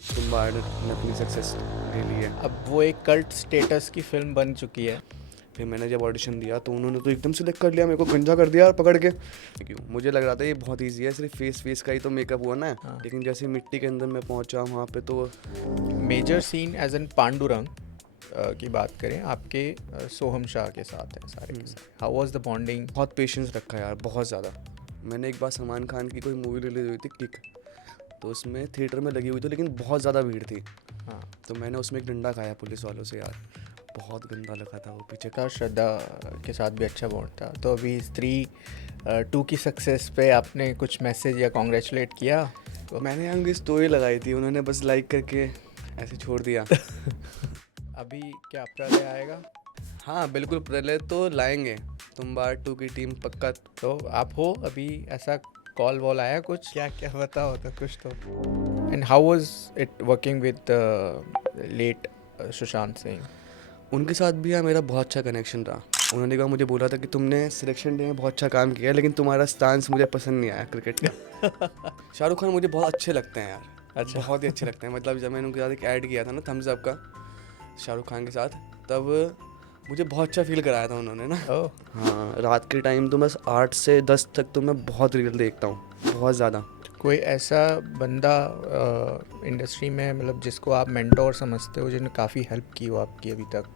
तुम्बाड़ ने अपनी सक्सेस ले ली है। अब वो एक कल्ट स्टेटस की फिल्म बन चुकी है। फिर मैंने जब ऑडिशन दिया तो उन्होंने तो एकदम सेलेक्ट कर लिया, मेरे को गंजा कर दिया पकड़ के। क्यों मुझे लग रहा था ये बहुत ईजी है, सिर्फ फेस का ही तो मेकअप हुआ ना। हाँ। लेकिन जैसे मिट्टी के अंदर मैं पहुंचा वहाँ पे तो major scene as an Pandurang की बात करें आपके सोहम शाह के साथ है सारे के सारे। How was the bonding? बहुत पेशेंस रखा यार, बहुत ज़्यादा। मैंने एक बार सलमान खान की कोई मूवी रिलीज हुई थी किक, तो उसमें थिएटर में लगी हुई थी लेकिन बहुत ज़्यादा भीड़ थी। हाँ, तो मैंने उसमें एक डंडा खाया पुलिस वालों से यार, बहुत गंदा लगा था वो पीछे का। था श्रद्धा के साथ भी अच्छा बॉन्ड था। तो अभी स्त्री 2 की सक्सेस पे आपने कुछ मैसेज या कॉन्ग्रेचुलेट किया? मैंने यहाँ उनकी स्टोरी लगाई थी, उन्होंने बस लाइक करके ऐसे छोड़ दिया। अभी क्या प्रलय आएगा? हाँ बिल्कुल, प्रलय तो लाएंगे, तुम्बाड़ 2 की टीम पक्का। तो आप हो अभी ऐसा कॉल वॉल आया कुछ? क्या क्या बताओ तो कुछ तो। And how was it working with late Sushant Singh? उनके साथ भी यार मेरा बहुत अच्छा कनेक्शन रहा। उन्होंने कहा, मुझे बोला था कि तुमने सिलेक्शन डे में बहुत अच्छा काम किया लेकिन तुम्हारा स्टांस मुझे पसंद नहीं आया क्रिकेट का। शाहरुख खान मुझे बहुत अच्छे लगते हैं यार, अच्छा। बहुत ही अच्छे लगते हैं। मतलब जब मैंने उनके साथ एक ऐड किया था ना थम्स अप का शाहरुख खान के साथ, तब मुझे बहुत अच्छा फील कराया था उन्होंने ना। ओह, हाँ, रात के टाइम तो बस 8 से 10 तक तो मैं बहुत रील देखता हूँ, बहुत ज़्यादा। कोई ऐसा बंदा इंडस्ट्री में मतलब जिसको आप मेंटोर समझते हो, जिन्होंने काफ़ी हेल्प की हो आपकी अभी तक?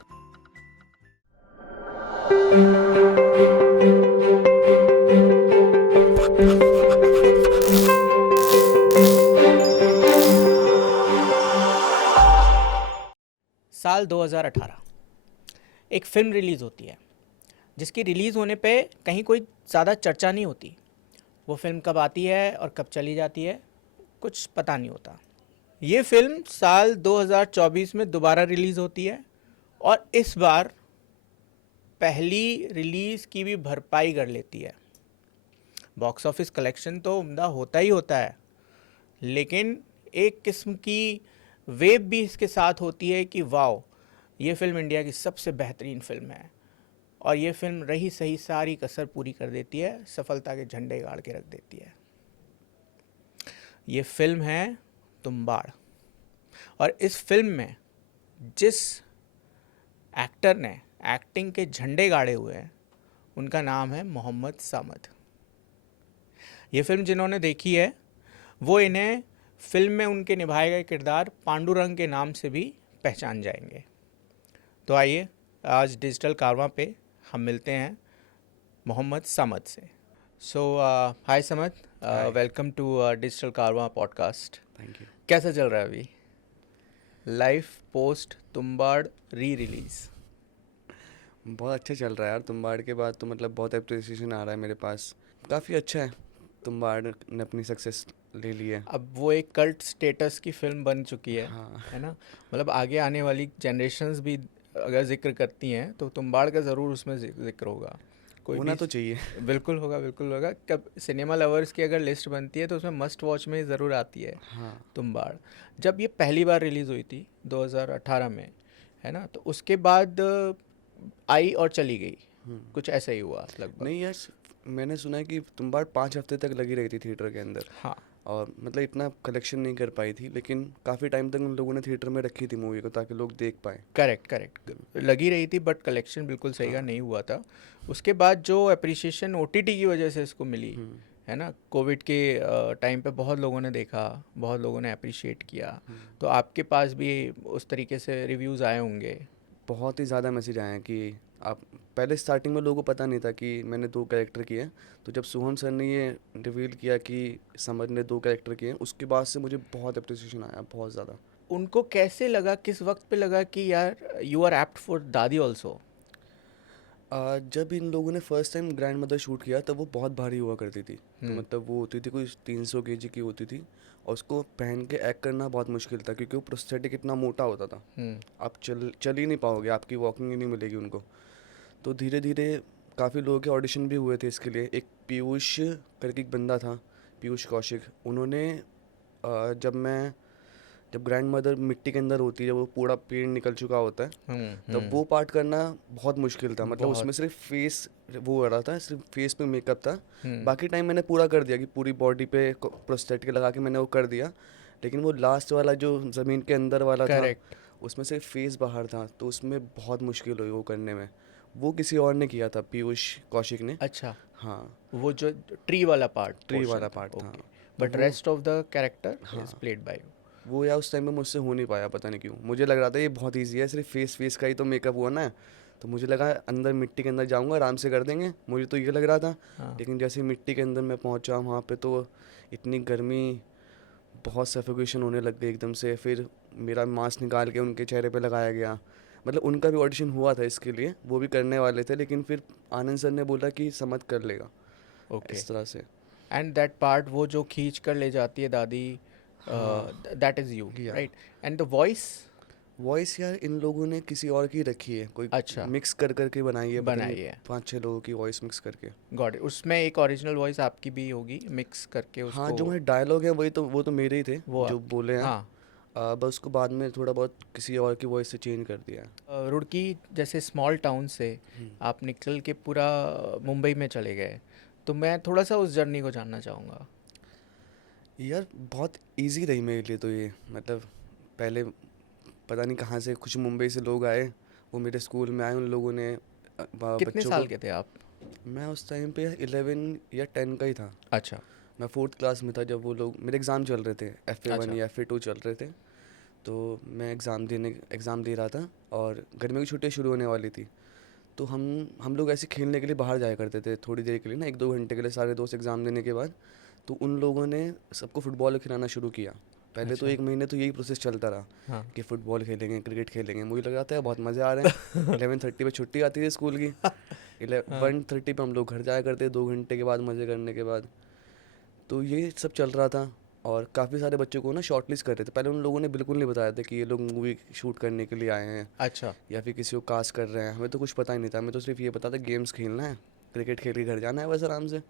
साल 2018 एक फिल्म रिलीज़ होती है जिसकी रिलीज़ होने पे कहीं कोई ज़्यादा चर्चा नहीं होती। वो फिल्म कब आती है और कब चली जाती है कुछ पता नहीं होता। ये फिल्म साल 2024 में दोबारा रिलीज़ होती है और इस बार पहली रिलीज़ की भी भरपाई कर लेती है। बॉक्स ऑफिस कलेक्शन तो उम्दा होता ही होता है, लेकिन एक किस्म की वेव भी इसके साथ होती है कि वाह, ये फिल्म इंडिया की सबसे बेहतरीन फिल्म है। और ये फिल्म रही सही सारी कसर पूरी कर देती है, सफलता के झंडे गाड़ के रख देती है। ये फिल्म है तुम्बाड़। और इस फिल्म में जिस एक्टर ने एक्टिंग के झंडे गाड़े हुए हैं उनका नाम है मोहम्मद सामद। ये फिल्म जिन्होंने देखी है वो इन्हें फिल्म में उनके निभाए गए किरदार पांडुरंग के नाम से भी पहचान जाएंगे। तो आइए आज डिजिटल कारवां पे हम मिलते हैं मोहम्मद सामद से। So hi Samad, Hi. Welcome to digital Karvaan podcast. Thank you. कैसा चल रहा है अभी लाइफ पोस्ट तुम्बाड़ री रिलीज़? बहुत अच्छा चल रहा है यार, तुम्बाड़ के बाद तो मतलब बहुत अप्रिसिएशन आ रहा है मेरे पास, काफ़ी अच्छा है। तुम्बाड़ ने अपनी सक्सेस ले ली है। अब वो एक कल्ट स्टेटस की फिल्म बन चुकी हाँ, है ना? मतलब आगे आने वाली जनरेशन्स भी अगर जिक्र करती हैं तो तुम्बाड़ का ज़रूर उसमें जिक्र होगा। कोई होना भी तो चाहिए। बिल्कुल होगा, बिल्कुल होगा। कब सिनेमा लवर्स की अगर लिस्ट बनती है तो उसमें मस्ट वॉच में ज़रूर आती है हाँ। तुम्बाड़। जब ये पहली बार रिलीज़ हुई थी 2018 में, है ना, तो उसके बाद आई और चली गई, कुछ ऐसा ही हुआ लगभग। नहीं यार, मैंने सुना है कि तुम्बाड़ 5 हफ्ते तक लगी रही थी थिएटर के अंदर, हाँ, और मतलब इतना कलेक्शन नहीं कर पाई थी, लेकिन काफ़ी टाइम तक उन लोगों ने थिएटर में रखी थी मूवी को ताकि लोग देख पाएँ। करेक्ट करेक्ट, लगी रही थी बट कलेक्शन बिल्कुल सही का नहीं हुआ था। उसके बाद जो अप्रिसिएशन ओटीटी की वजह से इसको मिली, है ना, कोविड के टाइम पे बहुत लोगों ने देखा, बहुत लोगों ने अप्रिशिएट किया। तो आपके पास भी उस तरीके से रिव्यूज़ आए होंगे? बहुत ही ज़्यादा मैसेज आए हैं कि आप, पहले स्टार्टिंग में लोगों को पता नहीं था कि मैंने 2 कैरेक्टर किए हैं, तो जब सोहम सर ने ये रिवील किया कि समझ ने 2 कैरेक्टर किए हैं, उसके बाद से मुझे बहुत अप्रिसिएशन आया, बहुत ज़्यादा। उनको कैसे लगा, किस वक्त पे लगा कि यार यू आर एप्ट फॉर दादी ऑल्सो? जब इन लोगों ने first time grand mother shoot किया तब वो बहुत भारी हुआ करती थी, तो हम्म। मतलब वो होती थी कोई 300 केजी की होती थी, और उसको पहन के एक्ट करना बहुत मुश्किल था क्योंकि वो प्रोस्थेटिक इतना मोटा होता था, आप चल ही नहीं पाओगे, आपकी वॉकिंग ही नहीं मिलेगी उनको। तो धीरे धीरे काफ़ी लोगों के ऑडिशन भी हुए थे इसके लिए। एक पीयूष करके एक बंदा था, पीयूष कौशिक, उन्होंने जब ग्रैंड मदर मिट्टी के अंदर होती है, जब वो पूरा पेड़ निकल चुका होता है, तब वो पार्ट करना बहुत मुश्किल था। मतलब उसमें बहुत। सिर्फ फेस वो हो रहा था, सिर्फ फेस पे मेकअप था, हम्म। बाकी टाइम मैंने पूरा कर दिया कि पूरी बॉडी पे प्रोस्थेटिक लगा के मैंने वो कर दिया। लेकिन वो लास्ट वाला जो ज़मीन के अंदर वाला था, करेक्ट। उसमें से फेस बाहर था, तो उसमें बहुत मुश्किल हुई वो करने में। वो किसी और ने किया था, पीयूष कौशिक ने। अच्छा, हाँ, वो जो ट्री वाला पार्ट ट्री पोर्शन वाला था, पार्ट था। ओके। तो बट वो, रेस्ट ऑफ द कैरेक्टर हाँ, इज प्लेड बाय यू। वो यार उस टाइम पे मुझसे हो नहीं पाया, पता नहीं क्यों। मुझे लग रहा था ये बहुत ईजी है, सिर्फ फेस फेस का ही तो मेकअप हुआ ना। तो मुझे लगा अंदर मिट्टी के अंदर जाऊंगा, आराम से कर देंगे, मुझे तो ये लग रहा था। हाँ। लेकिन जैसे ही मिट्टी के अंदर मैं पहुंचा वहाँ पे, तो इतनी गर्मी, बहुत सफोकेशन होने लग गई एकदम से। फिर मेरा मास्क निकाल के उनके चेहरे पे लगाया गया। मतलब उनका भी ऑडिशन हुआ था इसके लिए, वो भी करने वाले थे, लेकिन फिर आनंद सर ने बोला कि समत कर लेगा, ओके। इस तरह से। एंड दैट पार्ट, वो जो खींच कर ले जाती है दादी, हाँ, दैट इज यू, या right? And the voice? Voice यार इन लोगों ने किसी और की रखी है, कोई अच्छा, मिक्स कर करके बनाई है, पता नहीं, बनाई है। 5-6 लोगों की वॉइस मिक्स करके। Got it. उसमें एक ओरिजिनल वॉइस आपकी भी होगी मिक्स करके हाँ, उसको? जो मेरे डायलॉग है वही तो, वो तो मेरे ही थे वो जो आप, बोले हैं। हाँ। बस उसको बाद में थोड़ा बहुत किसी और की वॉइस से चेंज कर दिया है। रुड़की जैसे स्मॉल टाउन से हम्म। आप निकल के पूरा मुंबई में चले गए, तो मैं थोड़ा सा उस जर्नी को जानना चाहूँगा। यार बहुत इजी रही मेरे लिए तो ये, मतलब पहले पता नहीं कहाँ से कुछ मुंबई से लोग आए, वो मेरे स्कूल में आए, उन लोगों ने कितने बच्चों साल को। के थे आप? मैं उस टाइम पे 11 या 10 का ही था। अच्छा। मैं 4th क्लास में था जब वो लोग, मेरे एग्ज़ाम चल रहे थे, FA1 अच्छा। या FA2 चल रहे थे। तो मैं एग्ज़ाम दे रहा था, और गर्मियों की छुट्टियाँ शुरू होने वाली थी। तो हम लोग ऐसे खेलने के लिए बाहर जाया करते थे थोड़ी देर के लिए ना, 1-2 घंटे के लिए, सारे दोस्त एग्ज़ाम देने के बाद। तो उन लोगों ने सबको फुटबॉल खिलाना शुरू किया। पहले तो अच्छा। 1 महीने तो यही प्रोसेस चलता रहा हाँ। कि फ़ुटबॉल खेलेंगे, क्रिकेट खेलेंगे। मुझे लग रहा था बहुत मज़े आ रहे हैं। 11:30 पे छुट्टी आती थी स्कूल की, हाँ। 1:30 पे हम लोग घर जाया करते, 2 घंटे के बाद मज़े करने के बाद। तो ये सब चल रहा था, और काफ़ी सारे बच्चों को ना शॉर्टलिस्ट कर रहे थे। पहले उन लोगों ने बिल्कुल नहीं बताया था कि ये लोग मूवी शूट करने के लिए आए हैं, अच्छा। या फिर किसी को कास्ट कर रहे हैं। हमें तो कुछ पता ही नहीं था, हमें तो सिर्फ ये पता था गेम्स खेलना है, क्रिकेट खेल के घर जाना है बस आराम से।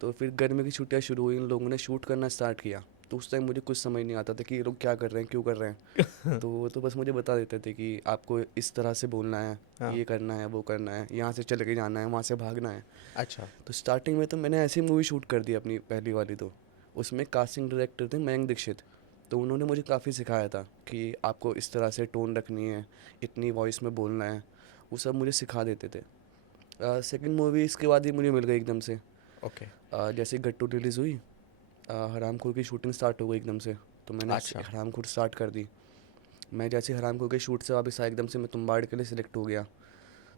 तो फिर गर्मी की छुट्टियाँ शुरू हुई, इन लोगों ने शूट करना स्टार्ट किया। तो उस टाइम मुझे कुछ समझ नहीं आता था कि ये लोग क्या कर रहे हैं, क्यों कर रहे हैं। तो वो तो बस मुझे बता देते थे कि आपको इस तरह से बोलना है, हाँ। ये करना है, वो करना है, यहाँ से चले के जाना है, वहाँ से भागना है। अच्छा। तो स्टार्टिंग में तो मैंने ऐसी मूवी शूट कर दी अपनी पहली वाली। तो उसमें कास्टिंग डायरेक्टर थे मयंक दीक्षित। तो उन्होंने मुझे काफ़ी सिखाया था कि आपको इस तरह से टोन रखनी है, इतनी वॉइस में बोलना है, वो सब मुझे सिखा देते थे। सेकंड मूवी इसके बाद ही मुझे मिल गई एकदम से। ओके। जैसे गट्टू रिलीज़ हुई, हरामखोर की शूटिंग स्टार्ट हो गई एकदम से। तो मैंने अच्छा। हरामखोर स्टार्ट कर दी। मैं जैसे हरामखोर के शूट से वापस आया, एकदम से मैं तुम्बाड़ के लिए सिलेक्ट हो गया।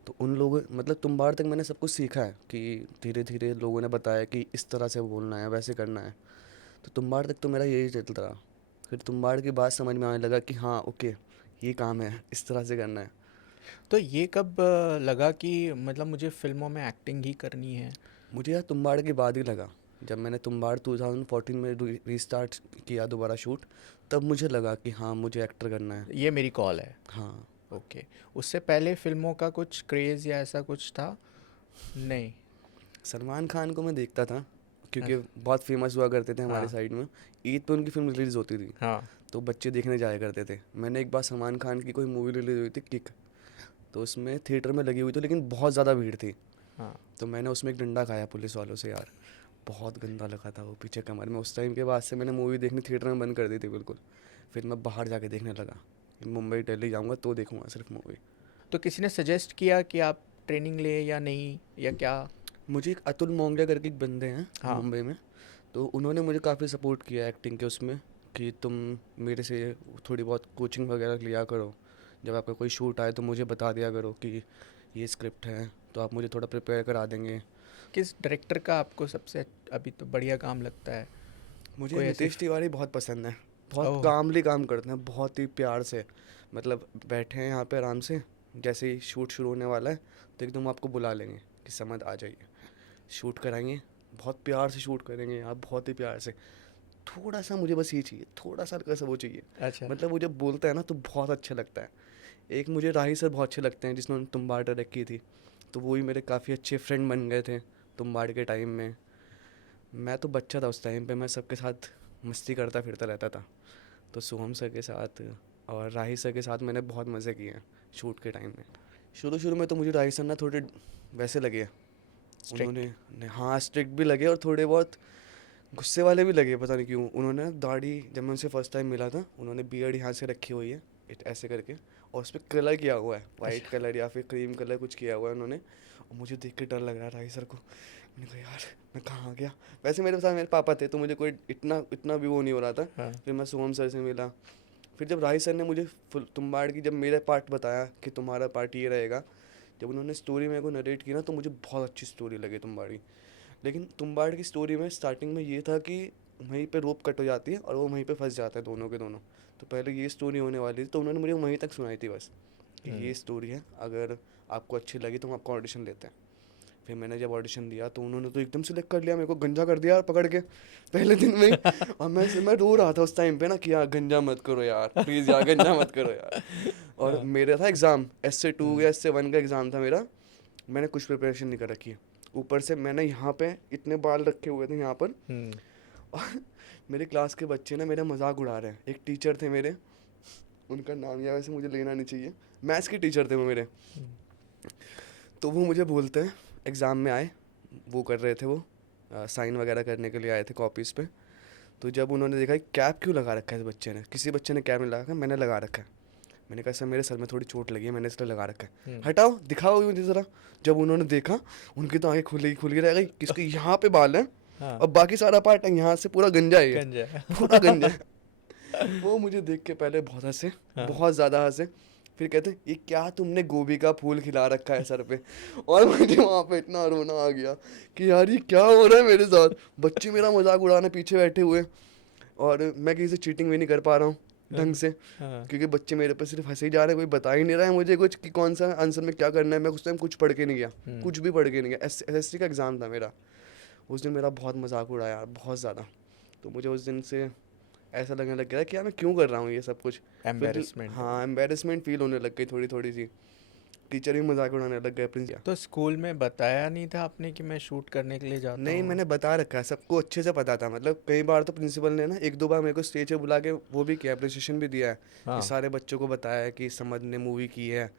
तो उन लोगों, मतलब तुम्बाड़ तक मैंने सब कुछ सीखा है कि धीरे धीरे लोगों ने बताया कि इस तरह से बोलना है, वैसे करना है। तो तुम्बाड़ तक तो मेरा यही चलता रहा। फिर तुम्बाड़ की बात समझ में आने लगा कि हाँ ओके, ये काम है, इस तरह से करना है। तो ये कब लगा कि मतलब मुझे फिल्मों में एक्टिंग ही करनी है? मुझे यार तुम्बाड़ के बाद ही लगा, जब मैंने तुम्बाड़ 2014 में रीस्टार्ट किया दोबारा शूट, तब मुझे लगा कि हाँ मुझे एक्टर करना है। ये मेरी कॉल है। हाँ। ओके। उससे पहले फिल्मों का कुछ क्रेज़ या ऐसा कुछ था? नहीं। सलमान खान को मैं देखता था, क्योंकि अच्छा। बहुत फेमस हुआ करते थे हमारे हाँ। साइड में। ईद पे उनकी फिल्म रिलीज़ होती थी, हाँ। तो बच्चे देखने जाया करते थे। मैंने एक बार सलमान खान की कोई मूवी रिलीज़ हुई थी, किक, तो उसमें थिएटर में लगी हुई थी, लेकिन बहुत ज़्यादा भीड़ थी। हाँ। तो मैंने उसमें एक डंडा खाया पुलिस वालों से यार, बहुत गंदा लगा था वो पीछे कमर में। उस टाइम के बाद से मैंने मूवी देखनी थिएटर में बंद कर दी थी बिल्कुल। फिर मैं बाहर जाके देखने लगा, मुंबई दिल्ली जाऊँगा तो देखूँगा सिर्फ मूवी। तो किसी ने सजेस्ट किया कि आप ट्रेनिंग ले या नहीं, या क्या? मुझे एक अतुल मोंगले करके एक बंदे हैं हाँ। मुंबई में, तो उन्होंने मुझे काफ़ी सपोर्ट किया एक्टिंग के उसमें, कि तुम मेरे से थोड़ी बहुत कोचिंग वगैरह लिया करो, जब आपका कोई शूट आए तो मुझे बता दिया करो कि ये स्क्रिप्ट है, तो आप मुझे थोड़ा प्रिपेयर करा देंगे। किस डायरेक्टर का आपको सबसे अभी तो बढ़िया काम लगता है? मुझे कोई ऐसी नितेश तिवारी बहुत पसंद है। बहुत ओह। कामली काम करते हैं, बहुत ही प्यार से। मतलब बैठे हैं यहाँ पे आराम से, जैसे ही शूट शुरू होने वाला है तो एकदम आपको बुला लेंगे कि समझ आ जाइए, शूट कराएंगे, बहुत प्यार से शूट करेंगे आप, बहुत ही प्यार से। थोड़ा सा मुझे बस ये चाहिए, थोड़ा सा हल्का सा वो चाहिए। अच्छा। मतलब वो जब बोलता है ना तो बहुत अच्छा लगता है। एक मुझे राही सर बहुत अच्छे लगते हैं, जिन्होंने तुम्बाड़ डायरेक्ट की थी। तो वो ही मेरे काफ़ी अच्छे फ्रेंड बन गए थे तुम्बाड़ के टाइम में। मैं तो बच्चा था उस टाइम पे, मैं सबके साथ मस्ती करता फिरता रहता था। तो सोहम सर के साथ और राही सर के साथ मैंने बहुत मज़े किए हैं शूट के टाइम में। शुरू शुरू में तो मुझे राही सर ना थोड़े वैसे लगे, स्ट्रिक्ट? हाँ स्ट्रिक्ट भी लगे, और थोड़े बहुत गुस्से वाले भी लगे, पता नहीं क्यों। उन्होंने ना दाढ़ी, जब मैं उनसे फर्स्ट टाइम मिला था, उन्होंने बियर्ड यहाँ से रखी हुई है ऐसे करके, और उस पर कलर किया हुआ है, वाइट कलर या फिर क्रीम कलर कुछ किया हुआ है उन्होंने। और मुझे देख के डर लग रहा था सर को। मैंने कहा यार मैं कहाँ आ गया। वैसे मेरे साथ मेरे पापा थे तो मुझे कोई इतना इतना भी वो नहीं हो रहा था। हाँ। फिर मैं सोहम सर से मिला। फिर जब राही सर ने मुझे तुम्बाड़ की जब मेरा पार्ट बताया कि तुम्हारा पार्ट ये रहेगा, जब उन्होंने स्टोरी मेरे को नरेट की ना, तो मुझे बहुत अच्छी स्टोरी लगी तुम्बाड़ी। लेकिन तुम्बाड़ की स्टोरी में स्टार्टिंग में ये था कि वहीं पे रोप कट हो जाती है और वो वहीं पे फंस जाता है दोनों के दोनों। तो पहले ये स्टोरी होने वाली थी, तो उन्होंने मुझे वहीं तक सुनाई थी बस कि ये स्टोरी है, अगर आपको अच्छी लगी तो हम आपका ऑडिशन लेते हैं। फिर मैंने जब ऑडिशन दिया तो उन्होंने तो एकदम सेलेक्ट कर लिया, मेरे को गंजा कर दिया यार पकड़ के पहले दिन में ही। और मैं रो रहा था उस टाइम पे ना कि यार गंजा मत करो यार, प्लीज़ यार गंजा मत करो यार। और मेरा था एग्ज़ाम SC2 या SC1 का एग्ज़ाम था मेरा। मैंने कुछ प्रिपरेशन नहीं कर रखी है, ऊपर से मैंने यहाँ पे इतने बाल रखे हुए थे यहाँ पर। और मेरे क्लास के बच्चे ना मेरा मजाक उड़ा रहे हैं। एक टीचर थे मेरे, उनका नाम या वैसे मुझे लेना नहीं चाहिए, मैथ्स के टीचर थे वो मेरे। तो वो मुझे बोलते हैं, एग्ज़ाम में आए, वो कर रहे थे, वो साइन वगैरह करने के लिए आए थे कॉपीज़ पे। तो जब उन्होंने देखा कैप क्यों लगा रखा है इस बच्चे ने, किसी बच्चे ने कैप नहीं लगा, मैंने लगा रखा है। मैंने कहा सर मेरे सर में थोड़ी चोट लगी है, मैंने इसलिए लगा रखा है, हटाओ दिखाओ मुझे ज़रा। जब उन्होंने देखा, उनकी तो आंखें खुली रह गई, किसके यहाँ पे बाल है और बाकी सारा पार्ट है यहाँ से पूरा गंजा है ये, पूरा गंजा है। वो मुझे देख के पहले बहुत हंसे, बहुत ज़्यादा हंसे। फिर कहते ये क्या तुमने गोभी का फूल खिला रखा है सर पे। और मुझे वहाँ पे इतना रोना आ गया कि यार ये क्या हो रहा है मेरे साथ। बच्चे मेरा मजाक उड़ाने पीछे बैठे हुए, और मैं किसी से चीटिंग भी नहीं कर पा रहा हूँ ढंग से, क्योंकि बच्चे मेरे पे सिर्फ हंसे ही जा रहे हैं, कोई बता ही नहीं रहा है मुझे कुछ कि कौन सा आंसर में क्या करना है। मैं उस टाइम कुछ पढ़ के नहीं गया, कुछ भी पढ़ के नहीं गया। SSC का एग्ज़ाम था मेरा। उस दिन मेरा बहुत मजाक उड़ाया बहुत ज़्यादा। तो मुझे उस दिन से ऐसा लगने लग गया कि यार मैं क्यों कर रहा हूँ ये सब कुछ। एम्बेरसमेंट। हाँ, एम्बेरसमेंट फील होने लग गई थोड़ी थोड़ी सी। टीचर भी मजाक उड़ाने लग गए प्रिंसिपल। तो स्कूल में बताया नहीं था आपने कि मैं शूट करने के लिए जाता नहीं, हूँ? मैंने बता रखा है, सबको अच्छे से पता था। मतलब कई बार तो प्रिंसिपल ने ना 1-2 बार मेरे को स्टेज पे बुला के वो भी किया, अप्रिसिएशन भी दिया है कि सारे बच्चों को बताया है कि समझ ने मूवी की है।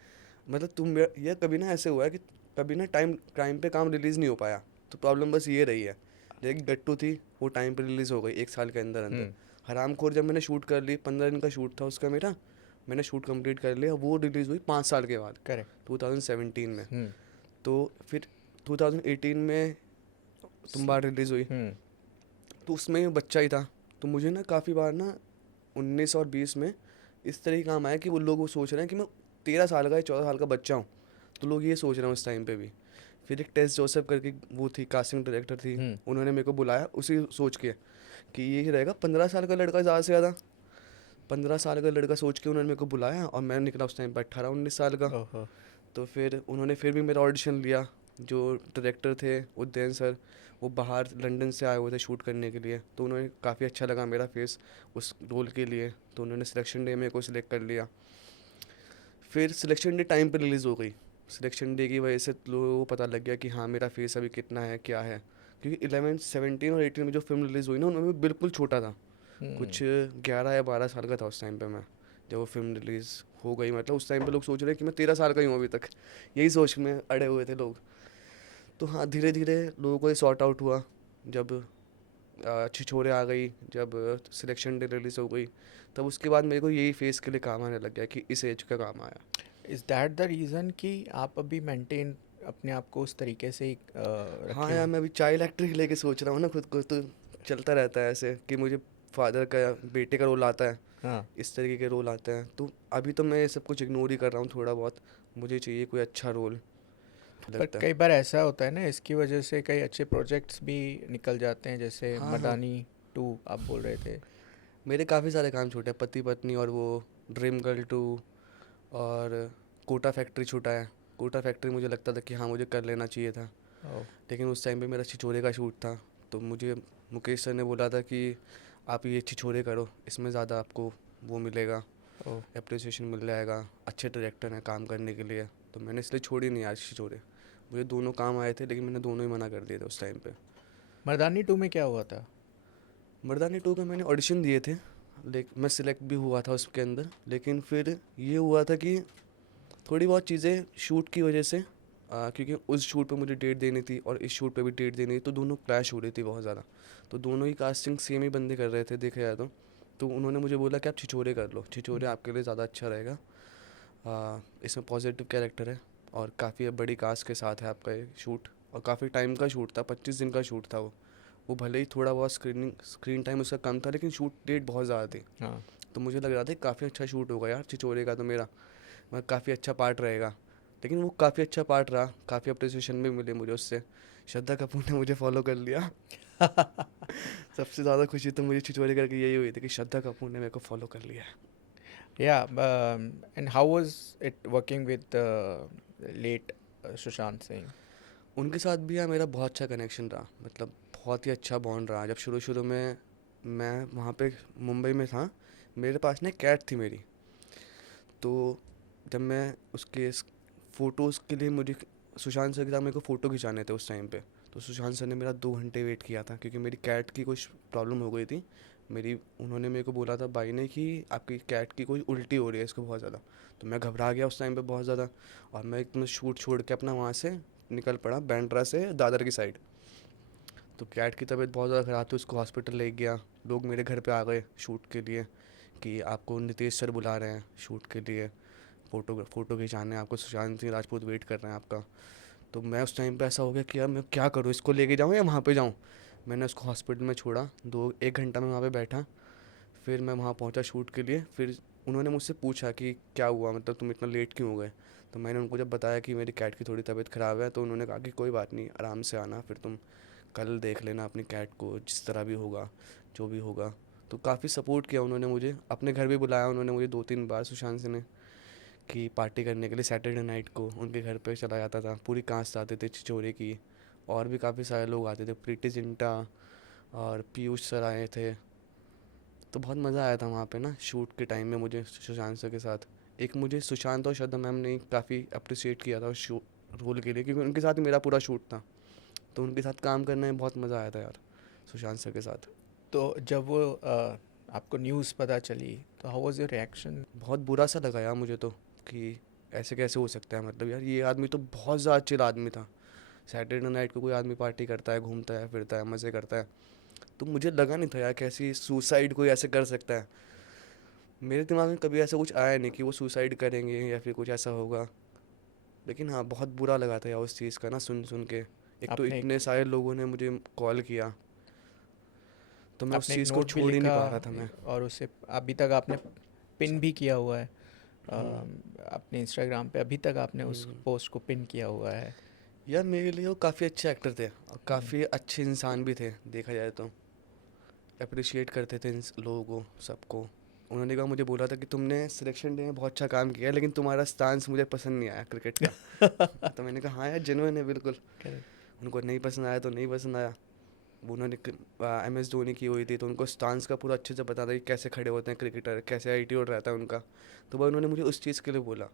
मतलब ये कभी ना ऐसे हुआ है कि कभी ना टाइम पे काम रिलीज़ नहीं हो पाया, तो प्रॉब्लम बस ये रही है। लेकिन गट्टू थी, वो टाइम पे रिलीज़ हो गई 1 साल के अंदर अंदर। हरामखोर जब मैंने शूट कर ली, 15 दिन का शूट था उसका मेरा, मैंने शूट कंप्लीट कर लिया, वो रिलीज़ हुई 5 साल के बाद, करेक्ट। 2017 में। तो फिर 2018 में तुम्बाड़ रिलीज़ हुई, तो उसमें बच्चा ही था। तो मुझे ना काफ़ी बार ना 19 और 20 में इस तरह ही काम आया कि वो लोग वो सोच रहे हैं कि मैं 13 साल का या 14 साल का बच्चा हूँ, तो लोग ये सोच रहे हैं उस टाइम पे भी। फिर एक टेस जोसेफ करके वो थी, कास्टिंग डायरेक्टर थी, उन्होंने मेरे को बुलाया उसी सोच के कि ये रहेगा 15 साल का लड़का, ज़्यादा से ज़्यादा 15 साल का लड़का सोच के उन्होंने मेरे को बुलाया। और मैं निकला उस टाइम पर 18-19 साल का। तो फिर उन्होंने फिर भी मेरा ऑडिशन लिया। जो डायरेक्टर थे उदयन सर, वो बाहर लंदन से आए हुए थे शूट करने के लिए, तो उन्हें काफ़ी अच्छा लगा मेरा फेस उस रोल के लिए, तो उन्होंने सिलेक्शन डे में को सिलेक्ट कर लिया। फिर सिलेक्शन डे टाइम पर रिलीज़ हो गई। सिलेक्शन डे की वजह से लोगों को पता लग गया कि हाँ मेरा फेस अभी कितना है क्या है, क्योंकि 11, 17 और 18 में जो फिल्म रिलीज़ हुई ना, उनमें बिल्कुल छोटा था, कुछ 11 या 12 साल का था उस टाइम पे मैं, जब वो फिल्म रिलीज़ हो गई। मतलब उस टाइम पे लोग सोच रहे हैं कि मैं 13 साल का ही हूँ अभी तक, यही सोच में अड़े हुए थे लोग। तो हाँ, धीरे धीरे लोगों को ये सॉर्ट आउट हुआ। जब अच्छी छोरे आ गई, जब सिलेक्शन डे रिलीज़ हो गई, तब उसके बाद मेरे को यही फेस के लिए काम आने लग गया कि इस एज का काम आया। इज़ दैट द रीज़न कि आप अभी मेंटेन अपने आप को उस तरीके से ही हाँ यार, मैं अभी चाइल्ड एक्टर ही लेके सोच रहा हूँ ना खुद को, तो चलता रहता है ऐसे कि मुझे फादर का बेटे का रोल आता है, हाँ। इस तरीके के रोल आते हैं। तो अभी तो मैं ये सब कुछ इग्नोर ही कर रहा हूँ थोड़ा बहुत, मुझे चाहिए कोई अच्छा रोल पर लगता है। कई बार ऐसा होता है ना, इसकी वजह से कई अच्छे प्रोजेक्ट्स भी निकल जाते हैं, जैसे हाँ हाँ, मदानी 2 आप बोल रहे थे। मेरे काफ़ी सारे काम छूटे हैं, पति पत्नी और वो ड्रीम गर्ल 2, और कोटा फैक्ट्री छूटा है। कोटा फैक्ट्री मुझे लगता था कि हाँ मुझे कर लेना चाहिए था, लेकिन उस टाइम पे मेरा छिछोरे का शूट था, तो मुझे मुकेश सर ने बोला था कि आप ये छिछोरे करो, इसमें ज़्यादा आपको वो मिलेगा, अप्रिसिएशन मिल जाएगा, अच्छे डायरेक्टर हैं काम करने के लिए। तो मैंने इसलिए छोड़ी नहीं आज छिछोरे। मुझे दोनों काम आए थे, लेकिन मैंने दोनों ही मना कर दिए थे उस टाइम पे। मर्दानी 2 में क्या हुआ था? मर्दानी 2 के मैंने ऑडिशन दिए थे, लेकिन मैं सिलेक्ट भी हुआ था उसके अंदर, लेकिन फिर ये हुआ था कि थोड़ी बहुत चीज़ें शूट की वजह से क्योंकि उस शूट पे मुझे डेट देनी थी और इस शूट पे भी डेट देनी थी, तो दोनों क्लैश हो रही थी बहुत ज़्यादा। तो दोनों ही कास्टिंग सेम ही बंदे कर रहे थे देखा जाए तो उन्होंने मुझे बोला कि आप छिछोरे कर लो, छिछोरे आपके लिए ज़्यादा अच्छा रहेगा। इसमें पॉजिटिव कैरेक्टर है और काफ़ी बड़ी कास्ट के साथ है आपका ये शूट, और काफ़ी टाइम का शूट था, 25 दिन का शूट था वो भले ही थोड़ा बहुत स्क्रीन टाइम उसका कम था, लेकिन शूट डेट बहुत ज़्यादा थी। हाँ। तो मुझे लग रहा था काफ़ी अच्छा शूट होगा यार छिछोरे का, तो मेरा मैं काफ़ी अच्छा पार्ट रहेगा। लेकिन वो काफ़ी अच्छा पार्ट रहा, काफ़ी अप्रिसिएशन भी मिले मुझे उससे। श्रद्धा कपूर ने मुझे फॉलो कर लिया। सबसे ज़्यादा खुशी तो मुझे छिछोरे करके यही हुई थी कि श्रद्धा कपूर ने मेरे को फॉलो कर लिया। Yeah, and how was it working with the late Sushant Singh? उनके साथ भी यार मेरा बहुत अच्छा कनेक्शन रहा, मतलब बहुत ही अच्छा बॉन्ड रहा। जब शुरू शुरू में मैं वहाँ पे मुंबई में था, मेरे पास ना कैट थी मेरी। तो जब मैं उसके फ़ोटोज़ के लिए मुझे सुशांत सर के साथ मेरे को फ़ोटो खिंचाने थे उस टाइम पे, तो सुशांत सर ने मेरा 2 घंटे वेट किया था, क्योंकि मेरी कैट की कुछ प्रॉब्लम हो गई थी मेरी। उन्होंने मेरे को बोला था भाई ने कि आपकी कैट की कोई उल्टी हो रही है इसको बहुत ज़्यादा। तो मैं घबरा गया उस टाइम पे बहुत ज़्यादा, और मैं एकदम शूट छोड़ के अपना वहाँ से निकल पड़ा बैंड्रा से दादर की साइड। तो कैट की तबीयत बहुत ज़्यादा ख़राब थी, उसको हॉस्पिटल ले गया। लोग मेरे घर पे आ गए शूट के लिए कि आपको नितेश सर बुला रहे हैं शूट के लिए, फ़ोटो खिंचाने आपको, सुशांत सिंह राजपूत वेट कर रहे हैं आपका। तो मैं उस टाइम पे ऐसा हो गया कि यार मैं क्या करूँ, इसको लेके जाऊँ या वहाँ पे जाऊँ। मैंने उसको हॉस्पिटल में छोड़ा, 1 घंटा मैं वहाँ पे बैठा। फिर मैं वहाँ पहुँचा शूट के लिए। फिर उन्होंने मुझसे पूछा कि क्या हुआ, मतलब तुम इतना लेट क्यों हो गए। तो मैंने उनको जब बताया कि मेरी कैट की थोड़ी तबीयत ख़राब है, तो उन्होंने कहा कि कोई बात नहीं, आराम से आना, फिर तुम कल देख लेना अपनी कैट को, जिस तरह भी होगा, जो भी होगा। तो काफ़ी सपोर्ट किया उन्होंने मुझे, अपने घर भी बुलाया उन्होंने मुझे 2-3 बार सुशांत सिंह ने, कि पार्टी करने के लिए सैटरडे नाइट को उनके घर पे चला जाता था। पूरी कास्ट आते थे छिछोरे की, और भी काफ़ी सारे लोग आते थे, प्रीति जिंटा और पीयूष सर आए थे। तो बहुत मज़ा आया था वहाँ पे ना शूट के टाइम में मुझे सुशांत सर के साथ। एक मुझे सुशांत और श्रद्धा मैम ने काफ़ी अप्रिशिएट किया था उस शूट रोल के लिए, क्योंकि उनके साथ ही मेरा पूरा शूट था। तो उनके साथ काम करने में बहुत मज़ा आया था यार, सुशांत सर के साथ। तो जब वो आपको न्यूज़ पता चली, तो हाउ वाज योर रिएक्शन? बहुत बुरा सा लगा यार मुझे तो, कि ऐसे कैसे हो सकता है, मतलब यार ये आदमी तो बहुत ज़्यादा चिल आदमी था। सैटरडे नाइट को कोई आदमी पार्टी करता है, घूमता है, फिरता है, मज़े करता है। तो मुझे लगा नहीं था यार कैसी सुसाइड कोई ऐसे कर सकता है। मेरे दिमाग में कभी ऐसा कुछ आया नहीं कि वो सुसाइड करेंगे या फिर कुछ ऐसा होगा। लेकिन हाँ, बहुत बुरा लगा था यार उस चीज़ का ना, सुन सुन के। एक तो आपने इतने सारे लोगों ने मुझे कॉल किया, तो मैं उस आपने एक चीज़ को नोट भी छोड़ ही नहीं लिखा, पा रहा था मैं। और उसे अभी तक आपने पिन भी किया हुआ है। अपने इंस्टाग्राम पे अभी तक आपने उस हम्म। पोस्ट को पिन किया हुआ है। यार मेरे लिए वो काफ़ी अच्छे एक्टर थे और हम्म, काफ़ी अच्छे इंसान भी थे देखा जाए तो। अप्रिशिएट करते थे इन लोगों को, सबको। उन्होंने कहा, मुझे बोला था कि तुमने सिलेक्शन डे में बहुत अच्छा काम किया, लेकिन तुम्हारा स्टांस मुझे पसंद नहीं आया क्रिकेट का। तो मैंने कहा हाँ यार, जेन्युइन है बिल्कुल। करेक्ट। उनको नहीं पसंद आया तो नहीं पसंद आया। वो उन्होंने MS धोनी की हुई थी, तो उनको स्टांस का पूरा अच्छे से पता था कि कैसे खड़े होते हैं क्रिकेटर, कैसे एटीट्यूड रहता है उनका। तो वह उन्होंने मुझे उस चीज़ के लिए बोला।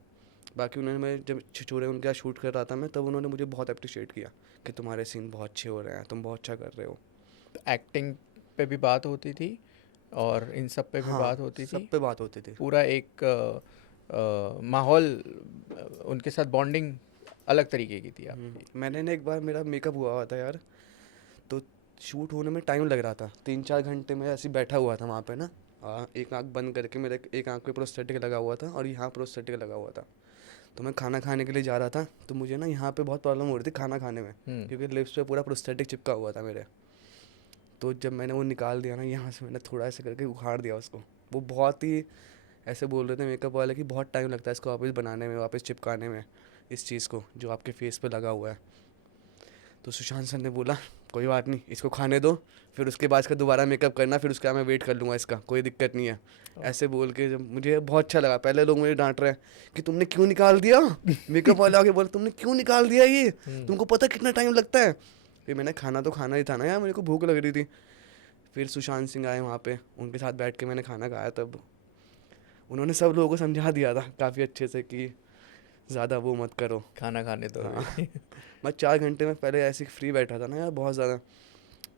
बाकी उन्होंने, मैं जब छिछोरे उनके यहाँ शूट कर रहा था मैं, तब उन्होंने मुझे बहुत अप्रिशिएट किया कि तुम्हारे सीन बहुत अच्छे हो रहे हैं, तुम बहुत अच्छा कर रहे हो। तो एक्टिंग पे भी बात होती थी और इन सब पे भी हाँ, बात होती सब थी। पे बात होती थी। पूरा एक माहौल, उनके साथ बॉन्डिंग अलग तरीके की थी आपकी। मैंने ना एक बार मेरा मेकअप हुआ था यार, तो शूट होने में टाइम लग रहा था, 3-4 घंटे में ऐसे ही बैठा हुआ था वहाँ पे ना। एक आंख बंद करके, मेरे एक आंख पे प्रोस्थेटिक लगा हुआ था और यहाँ प्रोस्थेटिक लगा हुआ था। तो मैं खाना खाने के लिए जा रहा था, तो मुझे ना यहाँ पे बहुत प्रॉब्लम हो रही थी खाना खाने में, हम्म। क्योंकि लिप्स पे पूरा प्रोस्थेटिक चिपका हुआ था मेरे। तो जब मैंने वो निकाल दिया ना यहाँ से, मैंने थोड़ा ऐसे करके उखाड़ दिया उसको। वो बहुत ही ऐसे बोल रहे थे मेकअप वाले कि बहुत टाइम लगता है इसको वापस बनाने में, वापस चिपकाने में, इस चीज़ को जो आपके फेस पे लगा हुआ है। तो सुशांत सर ने बोला कोई बात नहीं, इसको खाने दो, फिर उसके बाद इसका दोबारा मेकअप करना, फिर उसके बाद मैं वेट कर लूँगा, इसका कोई दिक्कत नहीं है। ऐसे बोल के जब मुझे बहुत अच्छा लगा। पहले लोग मुझे डांट रहे हैं कि तुमने क्यों निकाल दिया, मेकअप वाले आके बोले तुमने क्यों निकाल दिया ये, हम्म। तुमको पता कितना टाइम लगता है। फिर मैंने खाना तो खाना ही था ना यार, मेरे को भूख लग रही थी। फिर सुशांत सिंह आए वहाँ पे, उनके साथ बैठ के मैंने खाना खाया। तब उन्होंने सब लोगों को समझा दिया था काफ़ी अच्छे से कि ज़्यादा वो मत करो। खाना खाने तो हाँ। अभी। मैं 4 घंटे में पहले ऐसे फ्री बैठा था ना यार, बहुत ज़्यादा।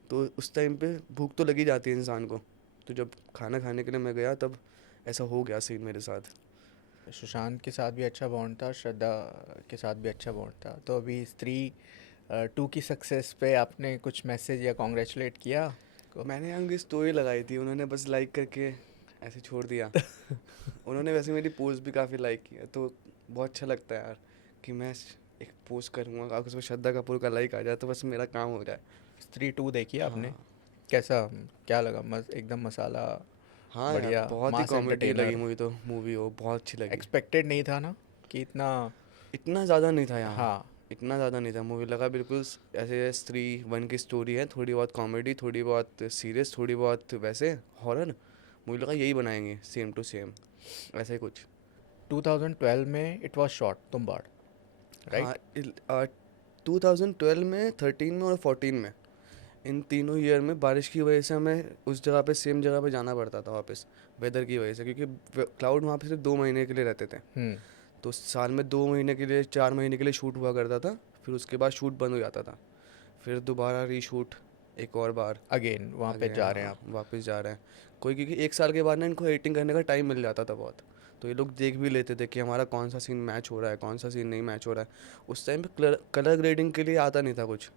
तो उस टाइम पे भूख तो लगी जाती है इंसान को। तो जब खाना खाने के लिए मैं गया, तब ऐसा हो गया सीन मेरे साथ। सुशांत के साथ भी अच्छा बॉन्ड था, श्रद्धा के साथ भी अच्छा बॉन्ड था, तो अभी स्त्री 2 की सक्सेस पे आपने कुछ मैसेज या कॉन्ग्रेचुलेट किया को? मैंने उनकी स्टोरी लगाई थी, उन्होंने बस लाइक करके ऐसे छोड़ दिया। उन्होंने वैसे मेरी पोस्ट भी काफ़ी लाइक किया, तो बहुत अच्छा लगता है यार कि मैं एक पोस्ट करूँगा, अगर उसमें श्रद्धा कपूर का लाइक आ जाए तो बस मेरा काम हो जाए। स्त्री 2 देखी आपने? हाँ। कैसा, क्या लगा? एकदम मसाला, हाँ यार, बढ़िया बहुत ही मास कॉमेडी लगी एंटरटेनर। मुझे तो मूवी, वो बहुत अच्छी लगी। एक्सपेक्टेड नहीं था ना कि इतना। इतना ज़्यादा नहीं था यहाँ, हाँ। इतना ज़्यादा नहीं था। मूवी लगा बिल्कुल ऐसे स्त्री वन की स्टोरी है, थोड़ी बहुत कॉमेडी, थोड़ी बहुत सीरियस, थोड़ी बहुत वैसे हॉरर। मुझे लगा यही बनाएंगे सेम टू सेम, ऐसा ही कुछ। 2012 में इट वाज शॉट तुम्बाड़, हाँ, राइट? 2012 में, 13 में और 14 में, इन तीनों ईयर में बारिश की वजह से हमें उस जगह पे, सेम जगह पे जाना पड़ता था वापस, वेदर की वजह से, क्योंकि क्लाउड वहाँ पे सिर्फ 2 महीने के लिए रहते थे। तो साल में 2 महीने के लिए, 4 महीने के लिए शूट हुआ करता था, फिर उसके बाद शूट बंद हो जाता था, फिर दोबारा रीशूट एक और बार। अगेन वहाँ पे आगे जा रहे हैं हाँ, आप? वापस जा रहे हैं कोई, क्योंकि एक साल के बाद ना इनको एडिटिंग करने का टाइम मिल जाता था बहुत, तो ये लोग देख भी लेते थे कि हमारा कौन सा सीन मैच हो रहा है, कौन सा सीन नहीं मैच हो रहा है। उस टाइम पे कलर ग्रेडिंग के लिए आता नहीं था कुछ।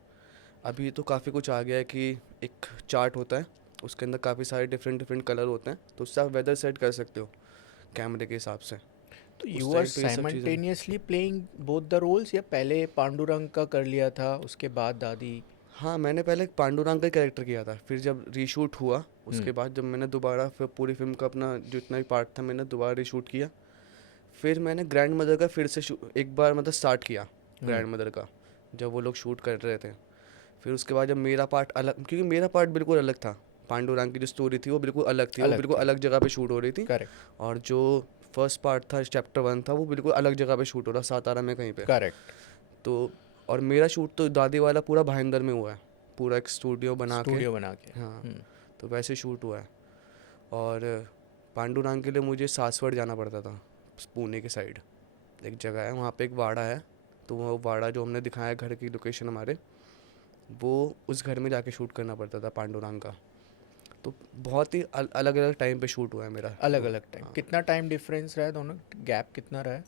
अभी तो काफ़ी कुछ आ गया है कि एक चार्ट होता है, उसके अंदर काफ़ी सारे डिफरेंट डिफरेंट कलर होते हैं, तो उससे आप वेदर सेट कर सकते हो कैमरे के हिसाब से। तो उस यू आर टाइम पे ये सब चीज़ें। Simultaneously playing both the roles, या पहले पांडुरंग का कर लिया था उसके बाद दादी? हाँ, मैंने पहले पांडुरंग का कैरेक्टर किया था, फिर जब रीशूट हुआ उसके हम्म। बाद, जब मैंने दोबारा फिर पूरी फिल्म का अपना जितना भी पार्ट था मैंने दोबारा रीशूट किया, फिर मैंने ग्रैंड मदर का फिर से एक बार मतलब स्टार्ट किया, हम्म। ग्रैंड मदर का, जब वो लोग शूट कर रहे थे। फिर उसके बाद जब मेरा पार्ट अलग, क्योंकि मेरा पार्ट बिल्कुल अलग था, पांडुरंग की जो स्टोरी थी वो बिल्कुल अलग थी, वो अलग बिल्कुल थी। अलग जगह पे शूट हो रही थी। करेक्ट। और जो फर्स्ट पार्ट था, चैप्टर 1 था, वो बिल्कुल अलग जगह पे शूट हो रहा, सातारा में कहीं पे। करेक्ट। तो और मेरा शूट तो दादी वाला पूरा भाईंदर में हुआ है, पूरा एक स्टूडियो बना के। स्टूडियो बना के। हाँ, हम्म। तो वैसे शूट हुआ है। और पांडुरंग के लिए मुझे सासवड़ जाना पड़ता था, पुणे के साइड एक जगह है, वहाँ पे एक वाड़ा है, तो वो वाड़ा जो हमने दिखाया घर की लोकेशन हमारे, वो उस घर में जाके शूट करना पड़ता था पांडुरंग का। तो बहुत ही अलग अलग टाइम पे शूट हुआ है मेरा अलग वो। अलग टाइम, हाँ, कितना टाइम डिफरेंस रहा है दोनों, गैप कितना रहा है?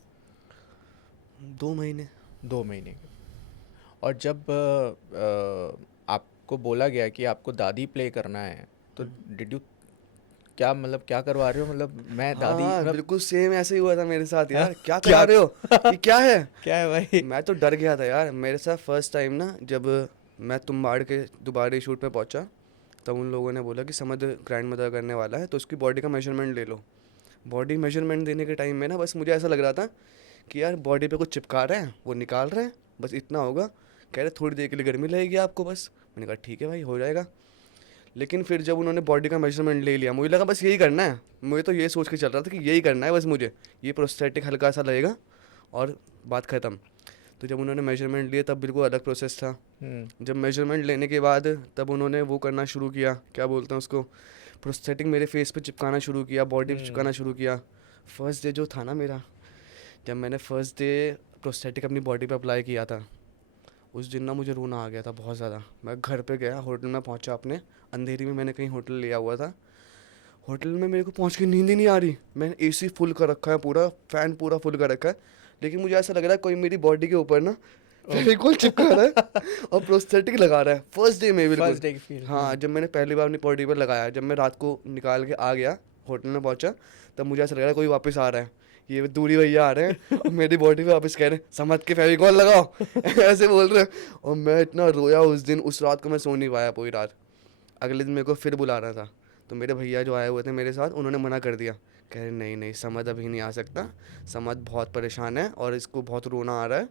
2 महीने। 2 महीने के। और जब आपको बोला गया कि आपको दादी प्ले करना है, तो डिड यू, क्या मतलब क्या करवा रहे हो, मतलब मैं हाँ दादी हाँ, मतलब? बिल्कुल सेम ऐसे ही हुआ था मेरे साथ हाँ? यार, क्या क्या? करा रहे हो, ये क्या है। क्या है भाई? मैं तो डर गया था यार, मेरे साथ फर्स्ट टाइम ना, जब मैं तुम्बाड़ के दोबारा शूट में पहुंचा, तब उन लोगों ने बोला कि समझ ग्रैंड मदर करने वाला है तो उसकी बॉडी का मेजरमेंट ले लो। बॉडी मेजरमेंट देने के टाइम में ना, बस मुझे ऐसा लग रहा था कि यार बॉडी पे कुछ चिपका रहे हैं, वो निकाल रहे हैं, बस इतना होगा। कह रहे थोड़ी देर के लिए गर्मी लगेगी आपको बस। मैंने कहा ठीक है भाई, हो जाएगा। लेकिन फिर जब उन्होंने बॉडी का मेजरमेंट ले लिया, मुझे लगा बस यही करना है, मुझे तो ये सोच के चल रहा था कि यही करना है बस मुझे, ये प्रोस्थेटिक हल्का सा लगेगा और बात ख़त्म। तो जब उन्होंने मेजरमेंट लिए तब बिल्कुल अलग प्रोसेस था। जब मेजरमेंट लेने के बाद तब उन्होंने वो करना शुरू किया, क्या बोलते हैं उसको, प्रोस्थेटिक मेरे फेस पे चिपकाना शुरू किया, बॉडी पे चिपकाना शुरू किया। फर्स्ट डे जो था ना मेरा, जब मैंने फर्स्ट डे प्रोस्थेटिक अपनी बॉडी पे अप्लाई किया था, उस दिन ना मुझे रोना आ गया था बहुत ज़्यादा। मैं घर पे गया, होटल में पहुंचा अपने, अंधेरी में मैंने कहीं होटल लिया हुआ था। होटल में मेरे को पहुंच के नींद ही नहीं आ रही, मैंने एसी फुल कर रखा है, पूरा फैन पूरा फुल कर रखा है, लेकिन मुझे ऐसा लग रहा है कोई मेरी बॉडी के ऊपर ना फेविकोल चिपका रहा है और प्रोस्थेटिक लगा रहा है, फर्स्ट डे में बिल्कुल। फर्स्ट डे की फील। हाँ, जब मैंने पहली बार अपनी बॉडी पर लगाया, जब मैं रात को निकाल के आ गया, होटल में पहुंचा, तब मुझे ऐसा लग रहा है कोई वापस आ रहा है, ये दूरी भैया आ रहे हैं और मेरी बॉडी पे वापस कह रहे हैं समझ के फेविकोल लगाओ ऐसे बोल रहे हैं। और मैं इतना रोया उस दिन, उस रात को मैं सो नहीं पाया पूरी रात। अगले दिन मेरे को फिर बुला रहा था, तो मेरे भैया जो आए हुए थे मेरे साथ, उन्होंने मना कर दिया, कह रहे नहीं नहीं समद अभी नहीं आ सकता, समद बहुत परेशान है और इसको बहुत रोना आ रहा है,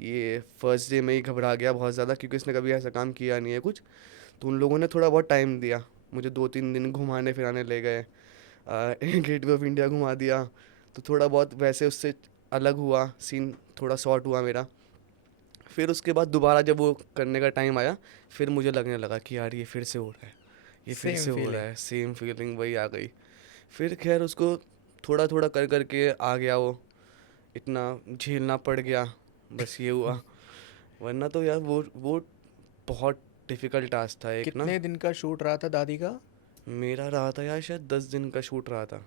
ये फर्स्ट डे में ही घबरा गया बहुत ज़्यादा, क्योंकि इसने कभी ऐसा काम किया नहीं है कुछ। तो उन लोगों ने थोड़ा बहुत टाइम दिया मुझे, 2-3 दिन घुमाने फिराने ले गए, गेटवे ऑफ इंडिया घुमा दिया, तो थोड़ा बहुत वैसे उससे अलग हुआ सीन, थोड़ा शॉर्ट हुआ मेरा। फिर उसके बाद दोबारा जब वो करने का टाइम आया, फिर मुझे लगने लगा कि यार ये फिर से हो रहा है, ये फिर सेम से हो रहा फीलिंग। है, सेम फीलिंग वही आ गई। फिर खैर उसको थोड़ा थोड़ा कर करके आ गया, वो इतना झेलना पड़ गया, बस ये हुआ। वरना तो यार वो बहुत डिफ़िकल्ट टास्क था एक ना। कितने दिन का शूट रहा था दादी का? मेरा रहा था यार शायद 10 दिन का शूट रहा था।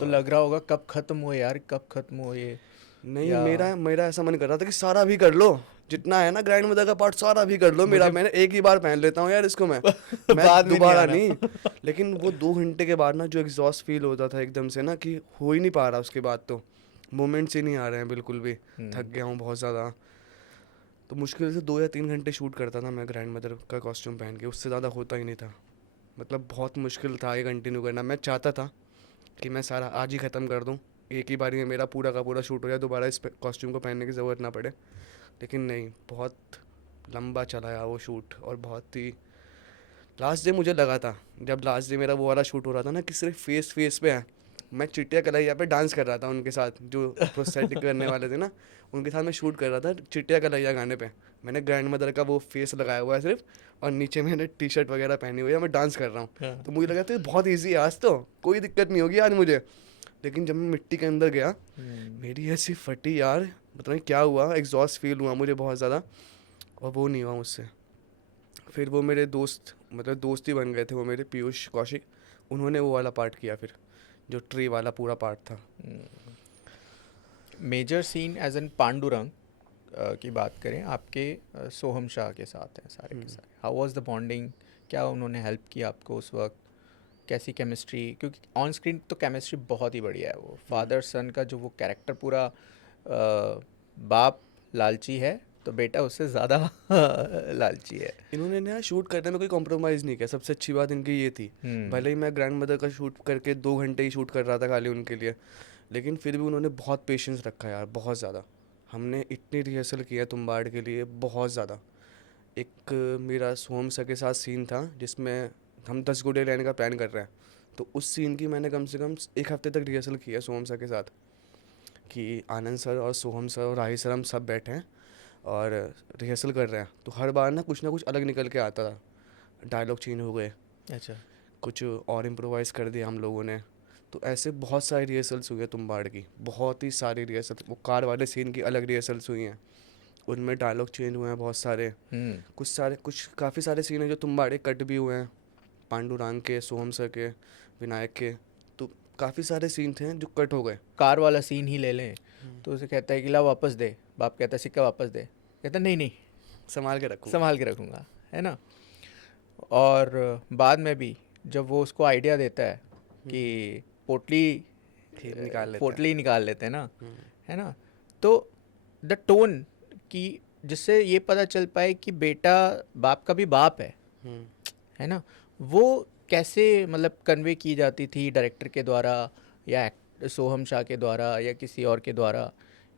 तो लग रहा होगा कब खत्म हो यार, कब खत्म हो ये। नहीं, या मेरा मेरा ऐसा मन कर रहा था कि सारा भी कर लो, जितना है ना ग्रैंड मदर का पार्ट सारा भी कर लो मेरा, मुझे मैंने एक ही बार पहन लेता हूँ यार इसको मैं बाद में नहीं दोबारा आना। नहीं। लेकिन वो 2 घंटे के बाद ना जो एग्जॉस्ट फील होता था एकदम से ना, कि हो ही नहीं पा रहा उसके बाद, तो मोमेंट्स ही नहीं आ रहे हैं बिल्कुल भी, थक गया हूँ बहुत ज़्यादा। तो मुश्किल से 2 या 3 घंटे शूट करता था मैं ग्रैंड मदर का कॉस्ट्यूम पहन के, उससे ज़्यादा होता ही नहीं था। मतलब बहुत मुश्किल था ये कंटिन्यू करना। मैं चाहता था कि मैं सारा आज ही ख़त्म कर दूँ, एक ही बारी में मेरा पूरा का पूरा शूट हो जाए, दोबारा इस कॉस्ट्यूम को पहनने की ज़रूरत ना पड़े। लेकिन नहीं, बहुत लंबा चला यार वो शूट, और बहुत ही लास्ट डे मुझे लगा था, जब लास्ट डे मेरा वो वाला शूट हो रहा था ना, कि सिर्फ फेस फेस पे है, मैं चिट्टिया कलैया पे डांस कर रहा था उनके साथ, जो प्रोस्थेटिक करने वाले थे ना, उनके साथ मैं शूट कर रहा था चिट्टिया कलैया गाने पे। मैंने ग्रैंड मदर का वो फेस लगाया हुआ है सिर्फ, और नीचे मैंने टी शर्ट वगैरह पहनी हुई है, मैं डांस कर रहा हूँ। हाँ। तो मुझे लगा था बहुत ईजी है आज, तो कोई दिक्कत नहीं होगी आज मुझे। लेकिन जब मैं मिट्टी के अंदर गया, मेरी ऐसी फटी यार, पता नहीं क्या हुआ, एग्जॉस्ट फील हुआ मुझे बहुत ज़्यादा, और वो नहीं हुआ मुझसे। फिर वो मेरे दोस्त, मतलब दोस्त ही बन गए थे वो मेरे, पीयूष कौशिक, उन्होंने वो वाला पार्ट किया फिर, जो ट्री वाला पूरा पार्ट था। Major scene as an Pandurang की बात करें आपके सोहम शाह के साथ हैं सारे के सारे। हाउ वाज द बॉन्डिंग, क्या उन्होंने हेल्प किया आपको उस वक्त, कैसी केमिस्ट्री? क्योंकि ऑन स्क्रीन तो केमिस्ट्री बहुत ही बढ़िया है, वो फादर सन का जो वो कैरेक्टर पूरा बाप लालची है तो बेटा उससे ज़्यादा लालची है। इन्होंने ना शूट करने में कोई कॉम्प्रोमाइज़ नहीं किया, सबसे अच्छी बात इनकी ये थी। भले ही मैं ग्रैंड मदर का शूट करके 2 घंटे ही शूट कर रहा था खाली उनके लिए, लेकिन फिर भी उन्होंने बहुत पेशेंस रखा यार, बहुत ज़्यादा। हमने इतनी रिहर्सल किया तुम्बाड़ के लिए, बहुत ज़्यादा। एक मेरा सोहम सर के साथ सीन था जिसमें हम 10 गुड़े लेने का प्लान कर रहे हैं, तो उस सीन की मैंने कम से कम 1 हफ्ते तक रिहर्सल किया सोहम सर के साथ, कि आनंद सर और सोहम सर और राही सर हम सब बैठे हैं और रिहर्सल कर रहे हैं। तो हर बार ना कुछ अलग निकल के आता था, डायलॉग चेंज हो गए, अच्छा। कुछ और इम्प्रोवाइज़ कर दिया हम लोगों ने। तो ऐसे बहुत सारी रिहर्सल्स हुई है तुम्बाड़ की, बहुत ही सारी रिहर्सल। वो कार वाले सीन की अलग रिहर्सल्स हुई हैं, उनमें डायलॉग चेंज हुए हैं बहुत सारे। कुछ काफ़ी सारे सीन हैं जो तुम्बाड़े कट भी हुए हैं, पांडुरंग के, सोहम सर के, विनायक के। तो काफ़ी सारे सीन थे जो कट हो गए। कार वाला सीन ही ले लें तो उसे कहता है कि ला वापस दे, बाप कहता है सिक्का वापस दे, कहता है नहीं नहीं संभाल के रखूँ। संभाल के रखूँगा, है ना। और बाद में भी जब वो उसको आइडिया देता है कि पोटली निकाल लेते हैं। पोटली निकाल लेते हैं ना, हम्म, है ना। तो द टोन की, जिससे ये पता चल पाए कि बेटा बाप का भी बाप हम्म। है ना, वो कैसे मतलब कन्वे की जाती थी डायरेक्टर के द्वारा या सोहम शाह के द्वारा या किसी और के द्वारा,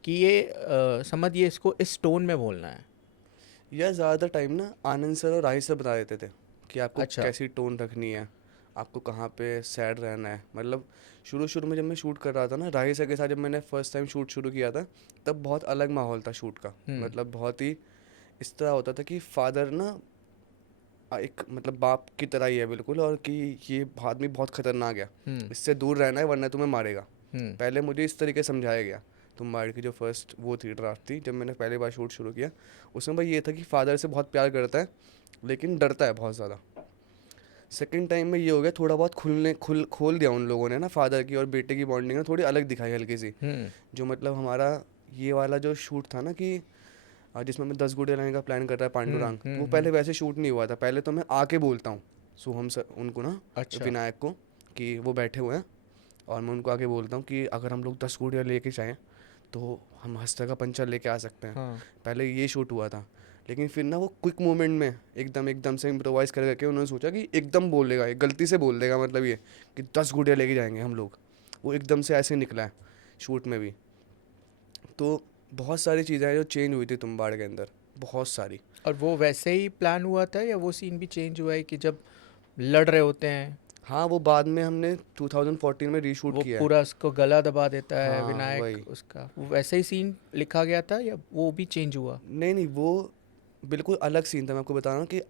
कि ये समझिए इसको इस टोन में बोलना है। या ज़्यादातर टाइम ना आनंद सर और राही सर बता देते थे कि आपको अच्छा। कैसी टोन रखनी है, आपको कहाँ पे सैड रहना है। मतलब शुरू शुरू में जब मैं शूट कर रहा था ना राही सर के साथ, जब मैंने फर्स्ट टाइम शूट शुरू किया था, तब बहुत अलग माहौल था शूट का। मतलब बहुत ही इस तरह होता था कि फादर ना एक मतलब बाप की तरह ही है बिल्कुल, और कि ये आदमी बहुत खतरनाक है, इससे दूर रहना है वरना तुम्हें मारेगा। पहले मुझे इस तरीके समझाया गया। तुम्बाड़ की जो फर्स्ट वो थी ड्राफ्ट थी, जब मैंने पहली बार शूट शुरू किया, उसमें भाई ये था कि फादर से बहुत प्यार करता है लेकिन डरता है बहुत ज़्यादा। सेकंड टाइम में ये हो गया, थोड़ा बहुत खोल दिया उन लोगों ने ना, फादर की और बेटे की बॉन्डिंग ना थोड़ी अलग दिखाई हल्की सी। जो मतलब हमारा ये वाला जो शूट था ना कि जिसमें मैं 10 गुड़े लाने का प्लान कर रहा है पांडुरंग, वो पहले वैसे शूट नहीं हुआ था। पहले तो मैं आके बोलता हूँ सोहम सर उनको ना, अच्छा। विनायक को, कि वो बैठे हुए हैं, और मैं उनको आके बोलता हूँ कि अगर हम लोग 10 गुड़िया लेके जाएँ तो हम हंसता का पंचर लेके आ सकते हैं। हाँ। पहले ये शूट हुआ था, लेकिन फिर ना वो क्विक मोमेंट में एकदम से इम्प्रोवाइज़ कर करके उन्होंने सोचा कि एकदम बोलेगा, एक गलती से बोल देगा, मतलब ये कि 10 गुड़िया लेके जाएंगे हम लोग। वो एकदम से ऐसे निकला है शूट में भी। तो बहुत सारी चीज़ें हैं जो चेंज हुई थी तुम्बाड़ के अंदर, बहुत सारी। और वो वैसे ही प्लान हुआ था या वो सीन भी चेंज हुआ है कि जब लड़ रहे होते हैं हाँ, वो बाद में हमने 2014 में रीशूट वो किया है। पूरा उसको गला दबा देता है हाँ, विनायक वही। उसका, वो वैसे ही सीन लिखा गया था या वो भी चेंज हुआ? नहीं, वो बिल्कुल अलग सीन था। मैं आपको बता रहा हूँ कि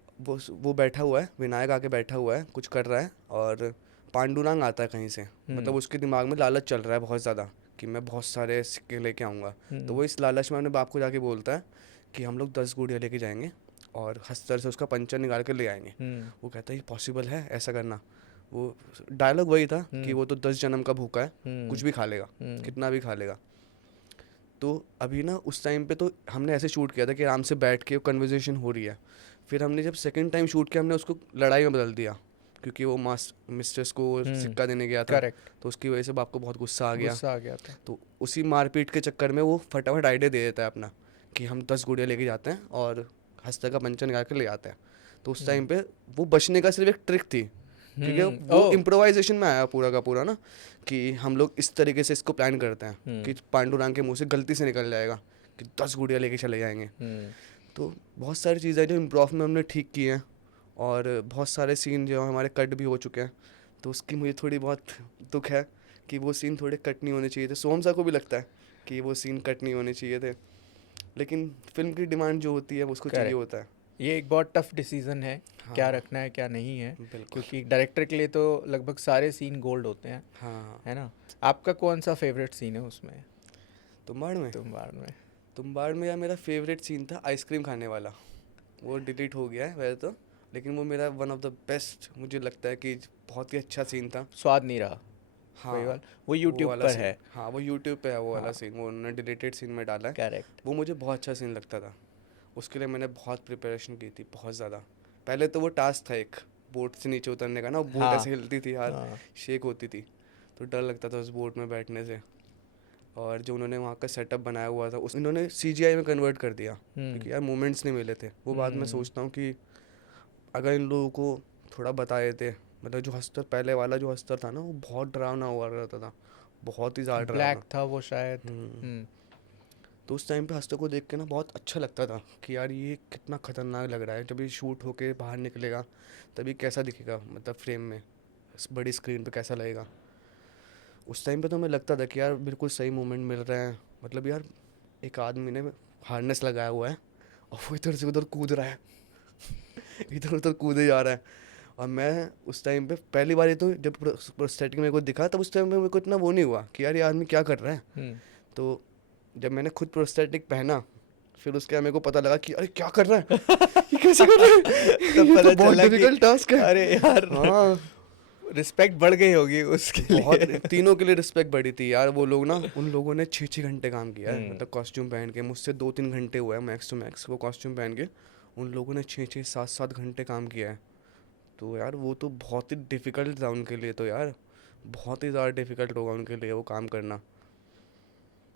वो बैठा हुआ है, विनायक आके बैठा हुआ है, कुछ कर रहा है, और पांडुरंग आता है कहीं से। मतलब उसके दिमाग में लालच चल रहा है बहुत ज़्यादा कि मैं बहुत सारे सिक्के लेके आऊँगा। तो वो इस लालच में अपने बाप को जाके बोलता है कि हम लोग 10 गुड़िया लेके जाएंगे और हस्तर से उसका पंचर निकाल के ले आएंगे। वो कहता है ये पॉसिबल है ऐसा करना? वो डायलॉग वही था कि वो तो 10 जन्म का भूखा है, कुछ भी खा लेगा, कितना भी खा लेगा। तो अभी ना उस टाइम पे तो हमने ऐसे शूट किया था कि आराम से बैठ के कन्वर्जेशन हो रही है। फिर हमने जब सेकंड टाइम शूट किया, हमने उसको लड़ाई में बदल दिया, क्योंकि वो मिस्ट्रेस को सिक्का देने गया था, करेक्ट, तो उसकी वजह से बाप को बहुत गुस्सा आ गया। गुस्सा आ गया था। तो उसी मारपीट के चक्कर में वो फटाफट आइडिया दे देता है अपना कि हम 10 गुड़िया लेके जाते हैं और हंसते का पंचर निकाल के ले आते हैं। तो उस टाइम पे वो बचने का सिर्फ एक ट्रिक थी, क्योंकि वो ओह, इम्प्रोवाइजेशन में आया पूरा का पूरा ना, कि हम लोग इस तरीके से इसको प्लान करते हैं कि पांडुरंग के मुंह से गलती से निकल जाएगा कि 10 गुड़िया लेके चले जाएंगे। तो बहुत सारी चीज़ें जो इम्प्रोव में हमने ठीक की हैं, और बहुत सारे सीन जो हमारे कट भी हो चुके हैं। तो उसकी मुझे थोड़ी बहुत दुख है कि वो सीन थोड़े कट नहीं होने चाहिए थे। सोहम सा को भी लगता है कि वो सीन कट नहीं होने चाहिए थे, लेकिन फिल्म की डिमांड जो होती है वो उसको चाहिए करेक्ट। होता है। ये एक बहुत टफ डिसीजन है, क्या हाँ रखना है क्या नहीं है, बिल्कुल। क्योंकि डायरेक्टर के लिए तो लगभग सारे सीन गोल्ड होते हैं, हाँ है ना। आपका कौन सा फेवरेट सीन है उसमें, तुम्बाड़ में तुम्बाड़ में? तुम्बाड़ में यार मेरा फेवरेट सीन था आइसक्रीम खाने वाला। वो डिलीट हो गया है वैसे तो, लेकिन वो मेरा वन ऑफ द बेस्ट, मुझे लगता है कि बहुत ही अच्छा सीन था। स्वाद नहीं रहा, हाँ वही वाला, वो वो यूट्यूब वाला पर सीन, है। हाँ वो यूट्यूब पे है वो वाला हाँ, सीन, वो उन्होंने डिलीटेड सीन में डाला है। करेक्ट। वो मुझे बहुत अच्छा सीन लगता था। उसके लिए मैंने बहुत प्रिपरेशन की थी, बहुत ज़्यादा। पहले तो वो टास्क था एक बोट से नीचे उतरने का ना, वो बोट हाँ ऐसे हिलती थी यार, हाँ, शेक होती थी, तो डर लगता था उस बोट में बैठने से। और जो उन्होंने वहाँ का सेटअप बनाया हुआ था उस उन्होंने सीजीआई में कन्वर्ट कर दिया, क्योंकि यार मोमेंट्स नहीं मिले थे। वो बात मैं सोचता हूँ कि अगर इन लोगों को थोड़ा बताए थे, मतलब जो हस्तर पहले वाला जो हस्तर था ना, वो बहुत डरावना हुआ रहता था, बहुत ही ज़्यादा ब्लैक डरावना। था वो शायद। हम्म। तो उस टाइम पे हस्तर को देख के ना बहुत अच्छा लगता था कि यार ये कितना खतरनाक लग रहा है, जब ये शूट होके बाहर निकलेगा तभी कैसा दिखेगा, मतलब फ्रेम में इस बड़ी स्क्रीन पे कैसा लगेगा। उस टाइम पे तो हमें लगता था कि यार बिल्कुल सही मोमेंट मिल रहे हैं, मतलब यार एक आदमी ने हार्नेस लगाया हुआ है और वो इधर से उधर कूद रहा है इधर उधर कूदे जा रहा है। और मैं उस टाइम पे पहली बार, ये तो जब प्रोस्थेटिक मेरे को दिखा तब उस टाइम पे मेरे को इतना वो नहीं हुआ कि यार ये आदमी क्या कर रहा है। तो जब मैंने खुद प्रोस्थेटिक पहना, फिर उसके बाद मेरे को पता लगा कि अरे क्या कर रहा है, ये कैसे कर रहा है तब ये तो पता बहुत चला कि डिफिकल्ट टास्क है। अरे यार, हाँ रिस्पेक्ट बढ़ गई होगी उसके बहुत, लिए। तीनों के लिए रिस्पेक्ट बढ़ी थी यार। वो लोग ना, उन लोगों ने 6-6 घंटे काम किया है, मतलब कॉस्ट्यूम पहन के। मुझसे 2-3 घंटे हुआ है मैक्स टू मैक्स वो कॉस्ट्यूम पहन के, उन लोगों ने 6-6 7-7 घंटे काम किया है। तो यार वो तो बहुत ही डिफ़िकल्ट था उनके लिए, तो यार बहुत ही ज़्यादा डिफ़िकल्ट होगा उनके लिए वो काम करना।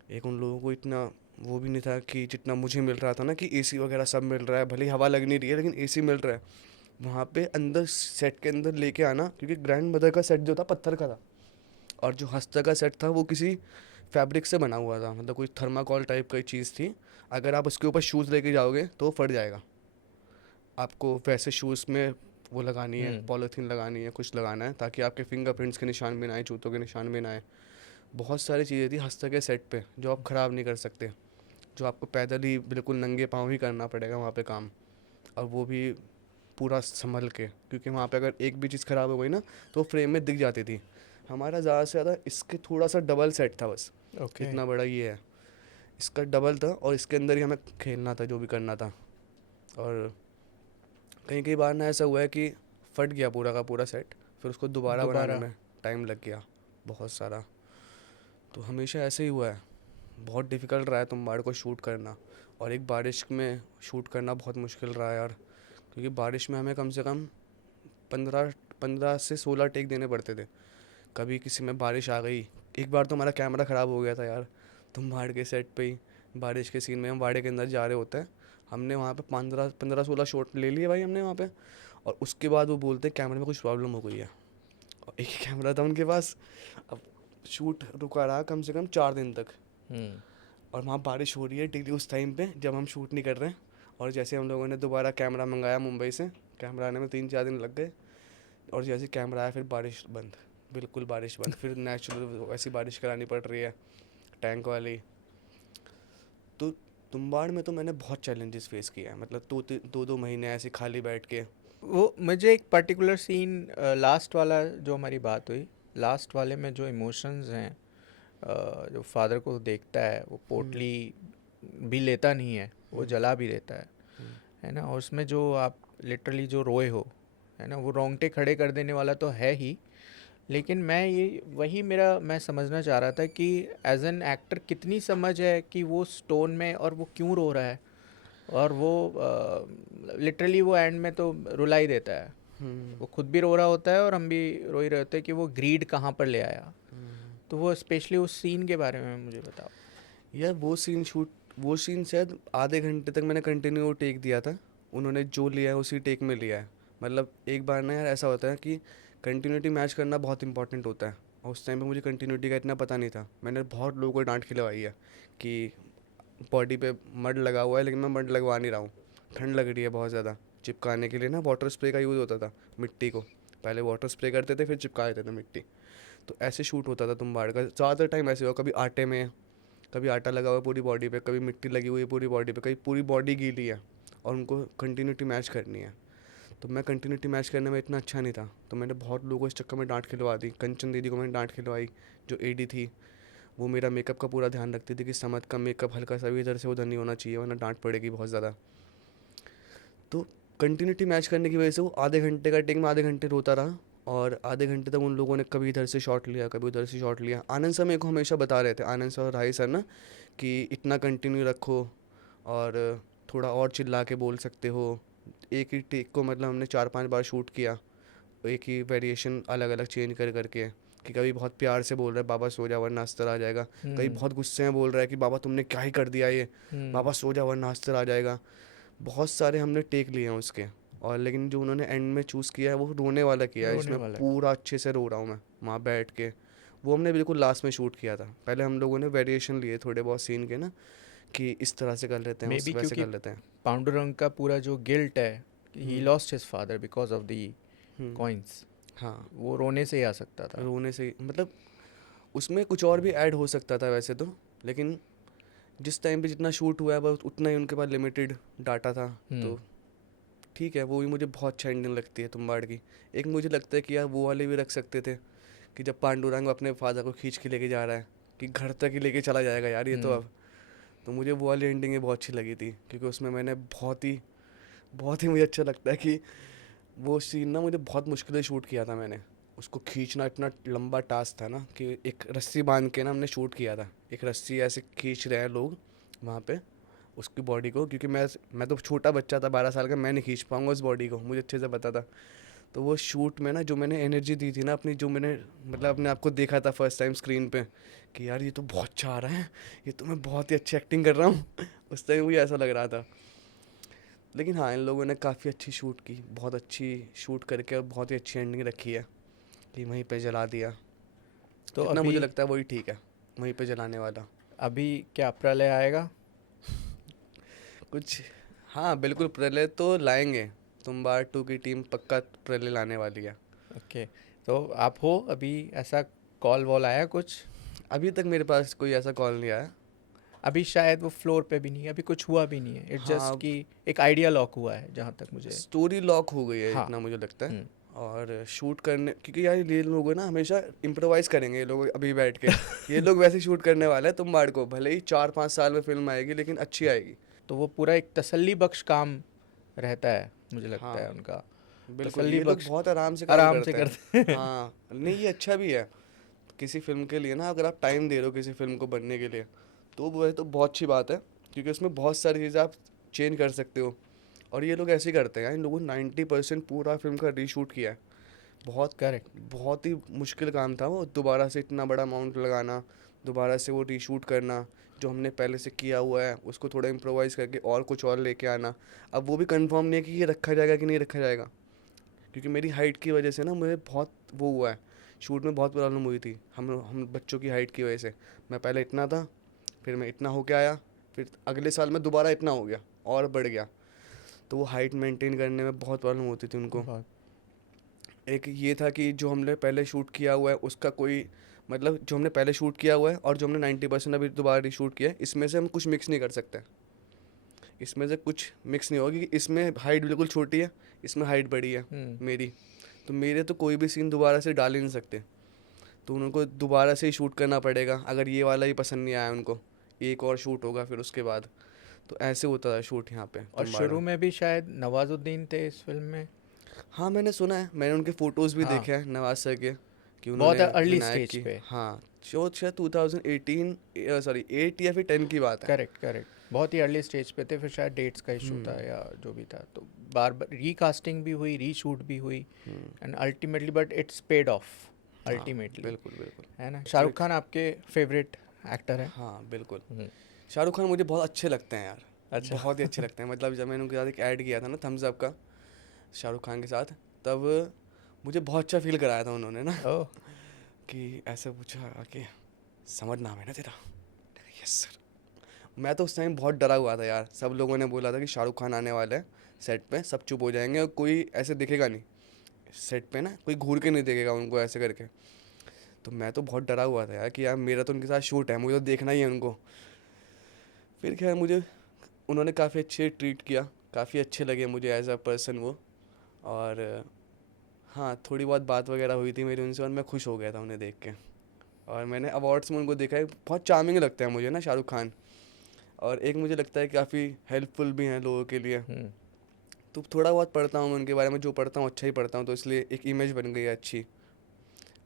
एक उन लोगों को इतना वो भी नहीं था कि जितना मुझे मिल रहा था ना, कि एसी वगैरह सब मिल रहा है, भले ही हवा लग नहीं रही है लेकिन एसी मिल रहा है। वहाँ पे अंदर सेट के अंदर लेके आना, क्योंकि ग्रैंड मदर का सेट जो था पत्थर का था, और जो हस्ता का सेट था वो किसी फैब्रिक से बना हुआ था, मतलब कोई थर्माकोल टाइप की चीज़ थी। अगर आप उसके ऊपर शूज़ लेके जाओगे तो वो फट जाएगा। आपको वैसे शूज़ में वो लगानी है, पॉलीथीन लगानी है, कुछ लगाना है, ताकि आपके फिंगरप्रिंट्स के निशान भी ना आए, जूतों के निशान भी ना आए। बहुत सारी चीज़ें थी हस्ता के सेट पे जो आप ख़राब नहीं कर सकते, जो आपको पैदल ही बिल्कुल नंगे पाँव ही करना पड़ेगा वहाँ पे काम, और वो भी पूरा संभल के, क्योंकि वहाँ पे अगर एक भी चीज़ ख़राब हो गई ना तो फ्रेम में दिख जाती थी। हमारा ज़्यादा से ज़्यादा इसके थोड़ा सा डबल सेट था बस, ओके। इतना बड़ा ये है, इसका डबल था, और इसके अंदर ही हमें खेलना था जो भी करना था। और कई कई बार ना ऐसा हुआ है कि फट गया पूरा का पूरा सेट, फिर उसको दोबारा बनाने दोबारा। में टाइम लग गया बहुत सारा। तो हमेशा ऐसे ही हुआ है, बहुत डिफ़िकल्ट रहा है तुम्बाड़ को शूट करना। और एक बारिश में शूट करना बहुत मुश्किल रहा है यार, क्योंकि बारिश में हमें कम से कम 15 से 16 टेक देने पड़ते थे। कभी किसी में बारिश आ गई, एक बार तो हमारा कैमरा ख़राब हो गया था यार, तुम्बाड़ के सेट पे ही। बारिश के सीन में हम वाड़े के अंदर जा रहे होते हैं, हमने वहाँ पे 15-16 शॉट ले लिए भाई हमने वहाँ पे, और उसके बाद वो बोलते कैमरे में कुछ प्रॉब्लम हो गई है, और एक ही कैमरा था उनके पास। अब शूट रुका रहा कम से कम 4 दिन तक, और वहाँ बारिश हो रही है डेली उस टाइम पे जब हम शूट नहीं कर रहे हैं। और जैसे हम लोगों ने दोबारा कैमरा मंगाया मुंबई से, कैमरा आने में 3-4 दिन लग गए, और जैसे कैमरा आया फिर बारिश बंद, बिल्कुल बारिश बंद, फिर नेचुरल ऐसी बारिश करानी पड़ रही है टैंक वाली। तो तुम्बाड़ में तो मैंने बहुत चैलेंजेस फेस किया है, मतलब 2-2 महीने ऐसे खाली बैठ के। वो मुझे एक पर्टिकुलर सीन, लास्ट वाला जो हमारी बात हुई, लास्ट वाले में जो इमोशंस हैं, जो फादर को देखता है, वो पोटली भी लेता नहीं है, वो जला भी देता है ना, और उसमें जो आप लिटरली जो रोए हो, है ना, वो रोंगटे खड़े कर देने वाला तो है ही। लेकिन मैं समझना चाह रहा था कि एज एन एक्टर कितनी समझ है कि वो स्टोन में और वो क्यों रो रहा है, और वो लिटरली वो एंड में तो रुला ही देता है। वो खुद भी रो रहा होता है और हम भी रो ही रहे होते हैं कि वो ग्रीड कहाँ पर ले आया। तो वो स्पेशली उस सीन के बारे में मुझे बताओ। यार वो सीन शायद आधे घंटे तक मैंने कंटिन्यू टेक दिया था। उन्होंने जो लिया है उसी टेक में लिया है। मतलब एक बार ना यार ऐसा होता है कि कंटिन्यूटी मैच करना बहुत इंपॉर्टेंट होता है, और उस टाइम पे मुझे कंटिन्यूटी का इतना पता नहीं था। मैंने बहुत लोगों को डांट खिलवाई है कि बॉडी पे मड लगा हुआ है, लेकिन मैं मड लगवा नहीं रहा हूँ, ठंड लग रही है बहुत ज़्यादा। चिपकाने के लिए ना वाटर स्प्रे का यूज़ होता था मिट्टी को, पहले वाटर स्प्रे करते थे फिर चिपका देते थे मिट्टी। तो ऐसे शूट होता था तुम्बाड़ का ज़्यादातर टाइम। ऐसे हुआ कभी आटे में, कभी आटा लगा हुआ है पूरी बॉडी पे, कभी मिट्टी लगी हुई है पूरी बॉडी पे, कभी पूरी बॉडी गीली है और उनको कंटिन्यूटी मैच करनी है। तो मैं कंटिन्यूटी मैच करने में इतना अच्छा नहीं था, तो मैंने बहुत लोगों को इस चक्कर में डांट खिलवा दी। कंचन दीदी को मैंने डांट खिलवाई, जो एडी थी। वो मेरा मेकअप का पूरा ध्यान रखती थी कि समझ का मेकअप हल्का सा भी इधर से उधर नहीं होना चाहिए, वरना डांट पड़ेगी बहुत ज़्यादा। तो कंटिन्यूटी मैच करने की वजह से वो आधे घंटे का टेक में आधे घंटे रोता रहा, और आधे घंटे तक उन लोगों ने कभी इधर से शॉट लिया कभी उधर से शॉट लिया। आनंद सर मेरे को हमेशा बता रहे थे, आनंद सर और राही सर ना, कि इतना कंटिन्यू रखो और थोड़ा और चिल्ला के बोल सकते हो। एक ही टेक को मतलब हमने 4-5 बार शूट किया, एक ही वेरिएशन अलग अलग चेंज कर करके, कि कभी बहुत प्यार से बोल रहा है बाबा सो जा वरना अस्तर आ जाएगा, कभी बहुत गुस्से में बोल रहा है कि बाबा तुमने क्या ही कर दिया ये, बाबा सो जा वरना अस्तर आ जाएगा। बहुत सारे हमने टेक लिए हैं उसके, और लेकिन जो उन्होंने एंड में चूज़ किया है वो रोने वाला किया है, रोने इसमें वाला है। पूरा अच्छे से रो रहा हूँ मैं वहाँ बैठ के। वो हमने बिल्कुल लास्ट में शूट किया था। पहले हम लोगों ने वेरिएशन लिए थोड़े बहुत सीन के ना, कि इस तरह से कर लेते हैं, मे उस बी वैसे क्योंकि कर लेते हैं। पांडुरंग का पूरा जो गिल्ट है, he hmm. Lost his father because of the hmm. Coins, हाँ, वो रोने से ही आ सकता था। रोने से मतलब उसमें कुछ और भी ऐड हो सकता था वैसे तो, लेकिन जिस टाइम पे जितना शूट हुआ है बस उतना ही उनके पास लिमिटेड डाटा था। तो ठीक है, वो भी मुझे बहुत अच्छा एंडिंग लगती है तुम्बाड़ की। एक मुझे लगता है कि यार वो वाले भी रख सकते थे, कि जब पांडुरंग अपने फादर को खींच के लेके जा रहा है कि घर तक ही लेके चला जाएगा यार ये तो अब। तो मुझे वो वाली एंडिंग बहुत अच्छी लगी थी, क्योंकि उसमें मैंने बहुत ही मुझे अच्छा लगता है कि वो सीन ना मुझे बहुत मुश्किल से शूट किया था मैंने। उसको खींचना इतना लंबा टास्क था ना, कि एक रस्सी बांध के ना हमने शूट किया था। एक रस्सी ऐसे खींच रहे हैं लोग वहाँ पे उसकी बॉडी को, क्योंकि मैं तो छोटा बच्चा था 12 साल का, मैं नहीं खींच पाऊंगा उस बॉडी को, मुझे अच्छे से पता था। तो वो शूट में ना जो मैंने एनर्जी दी थी ना अपनी, जो मैंने मतलब अपने आप को देखा था फर्स्ट टाइम स्क्रीन पे, कि यार ये तो बहुत अच्छा आ रहा है, ये तो मैं बहुत ही अच्छी एक्टिंग कर रहा हूँ उस टाइम मुझे ऐसा लग रहा था। लेकिन हाँ, इन लोगों ने काफ़ी अच्छी शूट की, बहुत अच्छी शूट करके और बहुत ही अच्छी एंडिंग रखी है, कि वहीं पे जला दिया। तो जितना अभी मुझे लगता है वही ठीक है, वहीं पे जलाने वाला। अभी क्या प्रलय आएगा? कुछ, हाँ बिल्कुल प्रलय तो लाएंगे। तुम्बाड़ 2 की टीम पक्का प्रलय लाने वाली है। ओके, तो आप हो अभी ऐसा कॉल वॉल आया कुछ? अभी तक मेरे पास कोई ऐसा कॉल नहीं आया। अभी शायद वो फ्लोर पे भी नहीं है, अभी कुछ हुआ भी नहीं है, इट जस्ट हाँ, कि एक आइडिया लॉक हुआ है जहाँ तक मुझे। स्टोरी लॉक हो गई है हाँ। जितना मुझे लगता है। और शूट करने, क्योंकि यार ये लोग है ना हमेशा इम्प्रोवाइज करेंगे ये लोग अभी बैठ के ये लोग वैसे शूट करने वाले हैं तुम्बाड़ को, भले ही 4-5 साल में फिल्म आएगी लेकिन अच्छी आएगी। तो वो पूरा एक तसल्ली बख्श काम रहता है मुझे लगता हाँ है उनका। बिल्कुल, तसल्ली ये लोग बख्श बहुत आराम से काम आराम से करते हैं। करते हैं। हाँ नहीं, ये अच्छा भी है किसी फिल्म के लिए ना, अगर आप टाइम दे रहे हो किसी फिल्म को बनने के लिए, तो वो है तो बहुत अच्छी बात है, क्योंकि उसमें बहुत सारी चीज़ें आप चेंज कर सकते हो। और ये लोग ऐसे ही करते हैं, इन लोगों ने 90% पूरा फिल्म का रीशूट किया है। बहुत करेक्ट। बहुत ही मुश्किल काम था वो, दोबारा से इतना बड़ा अमाउंट लगाना, दोबारा से वो रीशूट करना, जो हमने पहले से किया हुआ है उसको थोड़ा इम्प्रोवाइज़ करके और कुछ और लेके आना। अब वो भी कंफर्म नहीं है कि ये रखा जाएगा कि नहीं रखा जाएगा, क्योंकि मेरी हाइट की वजह से ना मुझे बहुत वो हुआ है, शूट में बहुत प्रॉब्लम हुई थी। हम बच्चों की हाइट की वजह से, मैं पहले इतना था, फिर मैं इतना होके आया, फिर अगले साल मैं दोबारा इतना हो गया और बढ़ गया। तो वो हाइट मेंटेन करने में बहुत प्रॉब्लम होती थी उनको। बहुत। एक ये था कि जो हमने पहले शूट किया हुआ है उसका कोई मतलब, जो हमने पहले शूट किया हुआ है और जो हमने 90% अभी दोबारा रीशूट किया है, इसमें से हम कुछ मिक्स नहीं कर सकते। इसमें से कुछ मिक्स नहीं होगा, क्योंकि इसमें हाइट बिल्कुल छोटी है, इसमें हाइट बड़ी है मेरी। तो मेरे तो कोई भी सीन दोबारा से डाल ही नहीं सकते, तो उनको दोबारा से ही शूट करना पड़ेगा। अगर ये वाला ही पसंद नहीं आया उनको, एक और शूट होगा फिर उसके बाद। तो ऐसे होता है शूट यहाँ पे और तुम्बाड़ शुरू में। में भी शायद नवाजुद्दीन थे इस फिल्म में। हाँ मैंने सुना है, मैंने उनके फोटोज़ भी हाँ, देखे हैं नवाज सर के, कि बहुत उन्होंने अर्ली विनायक स्टेज की, पे। हाँ जो शायद 2018 सॉरी 8 या फिर 10 की बात है। करेक्ट, करेक्ट, बहुत ही अर्ली स्टेज पे थे, फिर शायद डेट्स का इशू था हम्म। या जो भी था, तो बार बार रीकास्टिंग भी हुई, रीशूट भी हुई, and ultimately but it's paid of हाँ अल्टीमेटली, बिल्कुल बिल्कुल। है ना। तो शाहरुख खान आपके फेवरेट एक्टर है? हाँ बिल्कुल, हम्म, शाहरुख खान मुझे बहुत अच्छे लगते हैं यार, अच्छा। बहुत ही अच्छे लगते हैं। मतलब जब मैंने उनके साथ एक ऐड किया था ना थम्स अप का, शाहरुख खान के साथ, तब मुझे बहुत अच्छा फील कराया था उन्होंने ना, ओह, कि ऐसे पूछा कि समझ नाम है ना तेरा, यस सर। मैं तो उस टाइम बहुत डरा हुआ था यार, सब लोगों ने बोला था कि शाहरुख खान आने वाला है सेट पे, सब चुप हो जाएंगे और कोई ऐसे दिखेगा नहीं सेट पे ना, कोई घूर के नहीं देखेगा उनको ऐसे करके। तो मैं तो बहुत डरा हुआ था यार कि यार मेरा तो उनके साथ शूट है, मुझे तो देखना ही है उनको। फिर खैर मुझे उन्होंने काफ़ी अच्छे ट्रीट किया, काफ़ी अच्छे लगे मुझे एज अ पर्सन वो। और हाँ थोड़ी बहुत बात वगैरह हुई थी मेरी उनसे, और मैं खुश हो गया था उन्हें देख के। और मैंने अवार्ड्स में उनको देखा है, बहुत चार्मिंग लगता है मुझे ना शाहरुख खान। और एक मुझे लगता है काफ़ी हेल्पफुल भी हैं लोगों के लिए। हम्म, तो थोड़ा बहुत पढ़ता हूँ मैं उनके बारे में, जो पढ़ता हूँ अच्छा ही पढ़ता हूँ, तो इसलिए एक इमेज बन गई है अच्छी।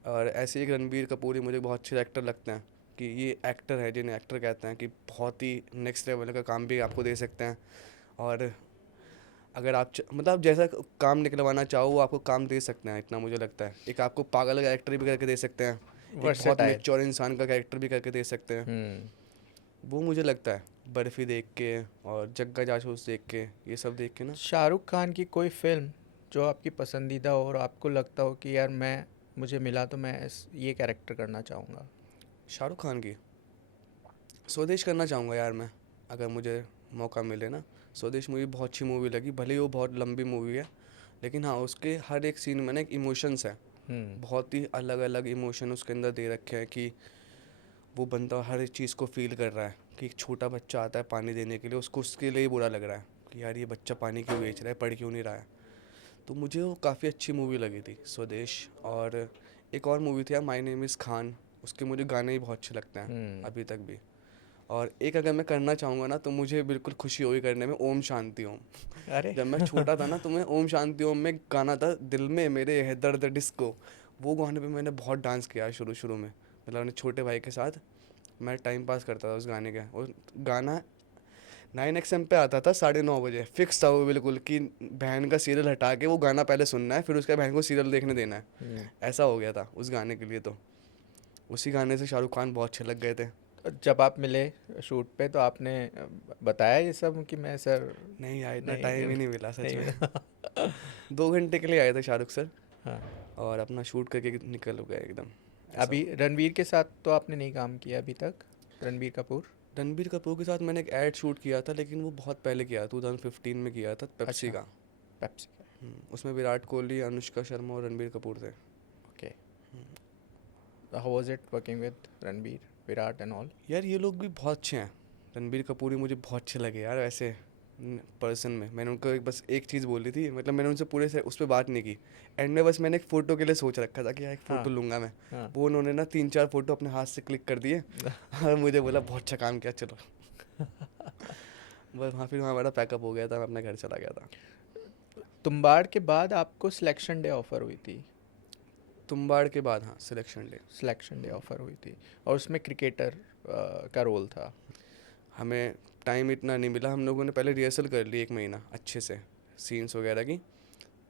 और ऐसे ही एक रणबीर कपूर ही मुझे बहुत अच्छे एक्टर लगते हैं, कि ये एक्टर है जिन्हें एक्टर कहते हैं, कि बहुत ही नेक्स्ट लेवल का काम भी आपको दे सकते हैं। और अगर आप मतलब आप जैसा काम निकलवाना चाहो वो आपको काम दे सकते हैं, इतना मुझे लगता है। एक आपको पागल कैरेक्टर भी करके दे सकते हैं, एक बहुत वर्सेटाइल। मेच्योर इंसान का कैरेक्टर भी करके दे सकते हैं। हम्म, वो मुझे लगता है बर्फ़ी देख के और जग्गा जासूस देख के, ये सब देख के ना। शाहरुख खान की कोई फिल्म जो आपकी पसंदीदा हो और आपको लगता हो कि यार मैं, मुझे मिला तो मैं ये कैरेक्टर करना चाहूँगा? शाहरुख खान की स्वदेश करना चाहूँगा यार मैं, अगर मुझे मौका मिले ना। स्वदेश मुझे बहुत अच्छी मूवी लगी, भले ही वो बहुत लंबी मूवी है, लेकिन हाँ उसके हर एक सीन में ना एक इमोशंस है, हम्म, बहुत ही अलग अलग इमोशन उसके अंदर दे रखे हैं, कि वो बंदा हर एक चीज़ को फील कर रहा है। कि एक छोटा बच्चा आता है पानी देने के लिए, उसको उसके लिए ही बुरा लग रहा है कि यार ये बच्चा पानी क्यों बेच रहा है, पढ़ क्यों नहीं रहा है। तो मुझे वो काफ़ी अच्छी मूवी लगी थी स्वदेश। और एक और मूवी थी यार, माय नेम इज़ खान, उसके मुझे गाने ही बहुत अच्छे लगते हैं हम्म, अभी तक भी। और एक अगर मैं करना चाहूँगा ना, तो मुझे बिल्कुल खुशी होगी करने में, ओम शांति ओम। अरे। जब मैं छोटा था ना, तो मैं ओम शांति ओम में गाना था, दिल में मेरे है दर्द डिस्को, वो गाने पे मैंने बहुत डांस किया शुरू शुरू में। मतलब अपने छोटे भाई के साथ मैं टाइम पास करता था उस गाने का। और गाना 9XM पे आता था 9:30 बजे, फिक्स था वो बिल्कुल, कि बहन का सीरियल हटा के वो गाना पहले सुनना है, फिर उसके बहन को सीरियल देखने देना है। हम्म, ऐसा हो गया था उस गाने के लिए। तो उसी गाने से शाहरुख खान बहुत अच्छे लग गए थे। तो जब आप मिले शूट पे तो आपने बताया ये सब कि मैं सर? नहीं यार इतना नहीं, टाइम ही नहीं मिला सच नहीं में। मिला। 2 घंटे के लिए आए थे शाहरुख सर, हाँ, और अपना शूट करके निकल गए एकदम। ऐसा अभी हुआ। रणवीर के साथ तो आपने नहीं काम किया अभी तक? रणवीर कपूर? रणबीर कपूर के साथ मैंने एक ऐड शूट किया था, लेकिन वो बहुत पहले किया, 2015 में किया था, पेप्सी अच्छा, का। पेप्सी का। उसमें विराट कोहली, अनुष्का शर्मा और रणबीर कपूर थे। Okay, how was it working with Ranveer, Virat and all? यार ये लोग भी बहुत अच्छे हैं, रणबीर कपूर ही मुझे बहुत अच्छे लगे यार वैसे पर्सन में। मैंने उनको बस एक चीज़ बोली थी, मतलब मैंने उनसे पूरे से उस पर बात नहीं की। एंड में बस मैंने एक फ़ोटो के लिए सोच रखा था कि यार एक फ़ोटो हाँ, लूँगा मैं। हाँ। वो उन्होंने ना 3-4 फ़ोटो अपने हाथ से क्लिक कर दिए और मुझे बोला बहुत अच्छा काम किया, चलो। बस हाँ, फिर हमारा पैकअप हो गया था, मैं अपने घर चला गया था। तुम्बाड़ के बाद आपको सिलेक्शन डे ऑफर हुई थी? तुम्बाड़ के बाद हाँ selection day. Selection day offer हुई थी और उसमें क्रिकेटर का रोल था। हमें टाइम इतना नहीं मिला, हम लोगों ने पहले रिहर्सल कर ली 1 महीना अच्छे से, सीन्स वगैरह की।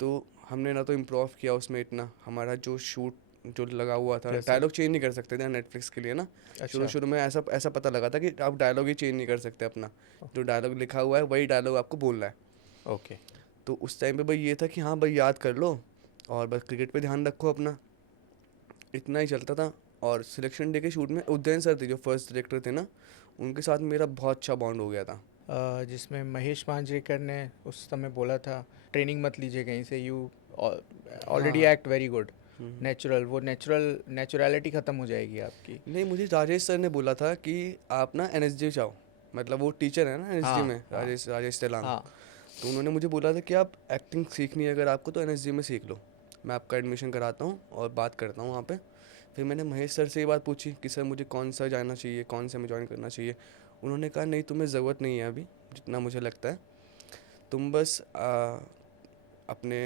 तो हमने ना तो इम्प्रोव किया उसमें इतना, हमारा जो शूट जो लगा हुआ था, रिहर्सल। डायलॉग चेंज नहीं कर सकते थे नेटफ्लिक्स के लिए ना। शुरू अच्छा। शुरू में ऐसा ऐसा पता लगा था कि आप डायलॉग ही चेंज नहीं कर सकते अपना, जो डायलॉग लिखा हुआ है वही डायलॉग आपको बोलना है। ओके। तो उस टाइम पे भाई ये था कि हाँ भाई याद कर लो और बस क्रिकेट पे ध्यान रखो अपना, इतना ही चलता था। और सिलेक्शन डे के शूट में उदयन सर थे जो फर्स्ट डायरेक्टर थे ना, उनके साथ मेरा बहुत अच्छा बॉन्ड हो गया था। जिसमें महेश मांजरेकर ने उस समय बोला था ट्रेनिंग मत लीजिए कहीं से, यू ऑलरेडी हाँ। एक्ट वेरी गुड, नेचुरल, वो नेचुरलिटी ख़त्म हो जाएगी आपकी। नहीं मुझे राजेश सर ने बोला था कि आप ना NSG जाओ, मतलब वो टीचर है ना NSG हाँ, में, हाँ, राजेश राजेश तेलांग। हाँ। तो उन्होंने मुझे बोला था कि आप एक्टिंग सीखनी है अगर आपको, तो NSG में सीख लो, मैं आपका एडमिशन कराता हूँ और बात करता हूँ वहाँ पे। फिर मैंने महेश सर से ये बात पूछी कि सर मुझे कौन सा जाना चाहिए, कौन सा में ज्वाइन करना चाहिए। उन्होंने कहा नहीं तुम्हें ज़रूरत नहीं है अभी, जितना मुझे लगता है, तुम बस अपने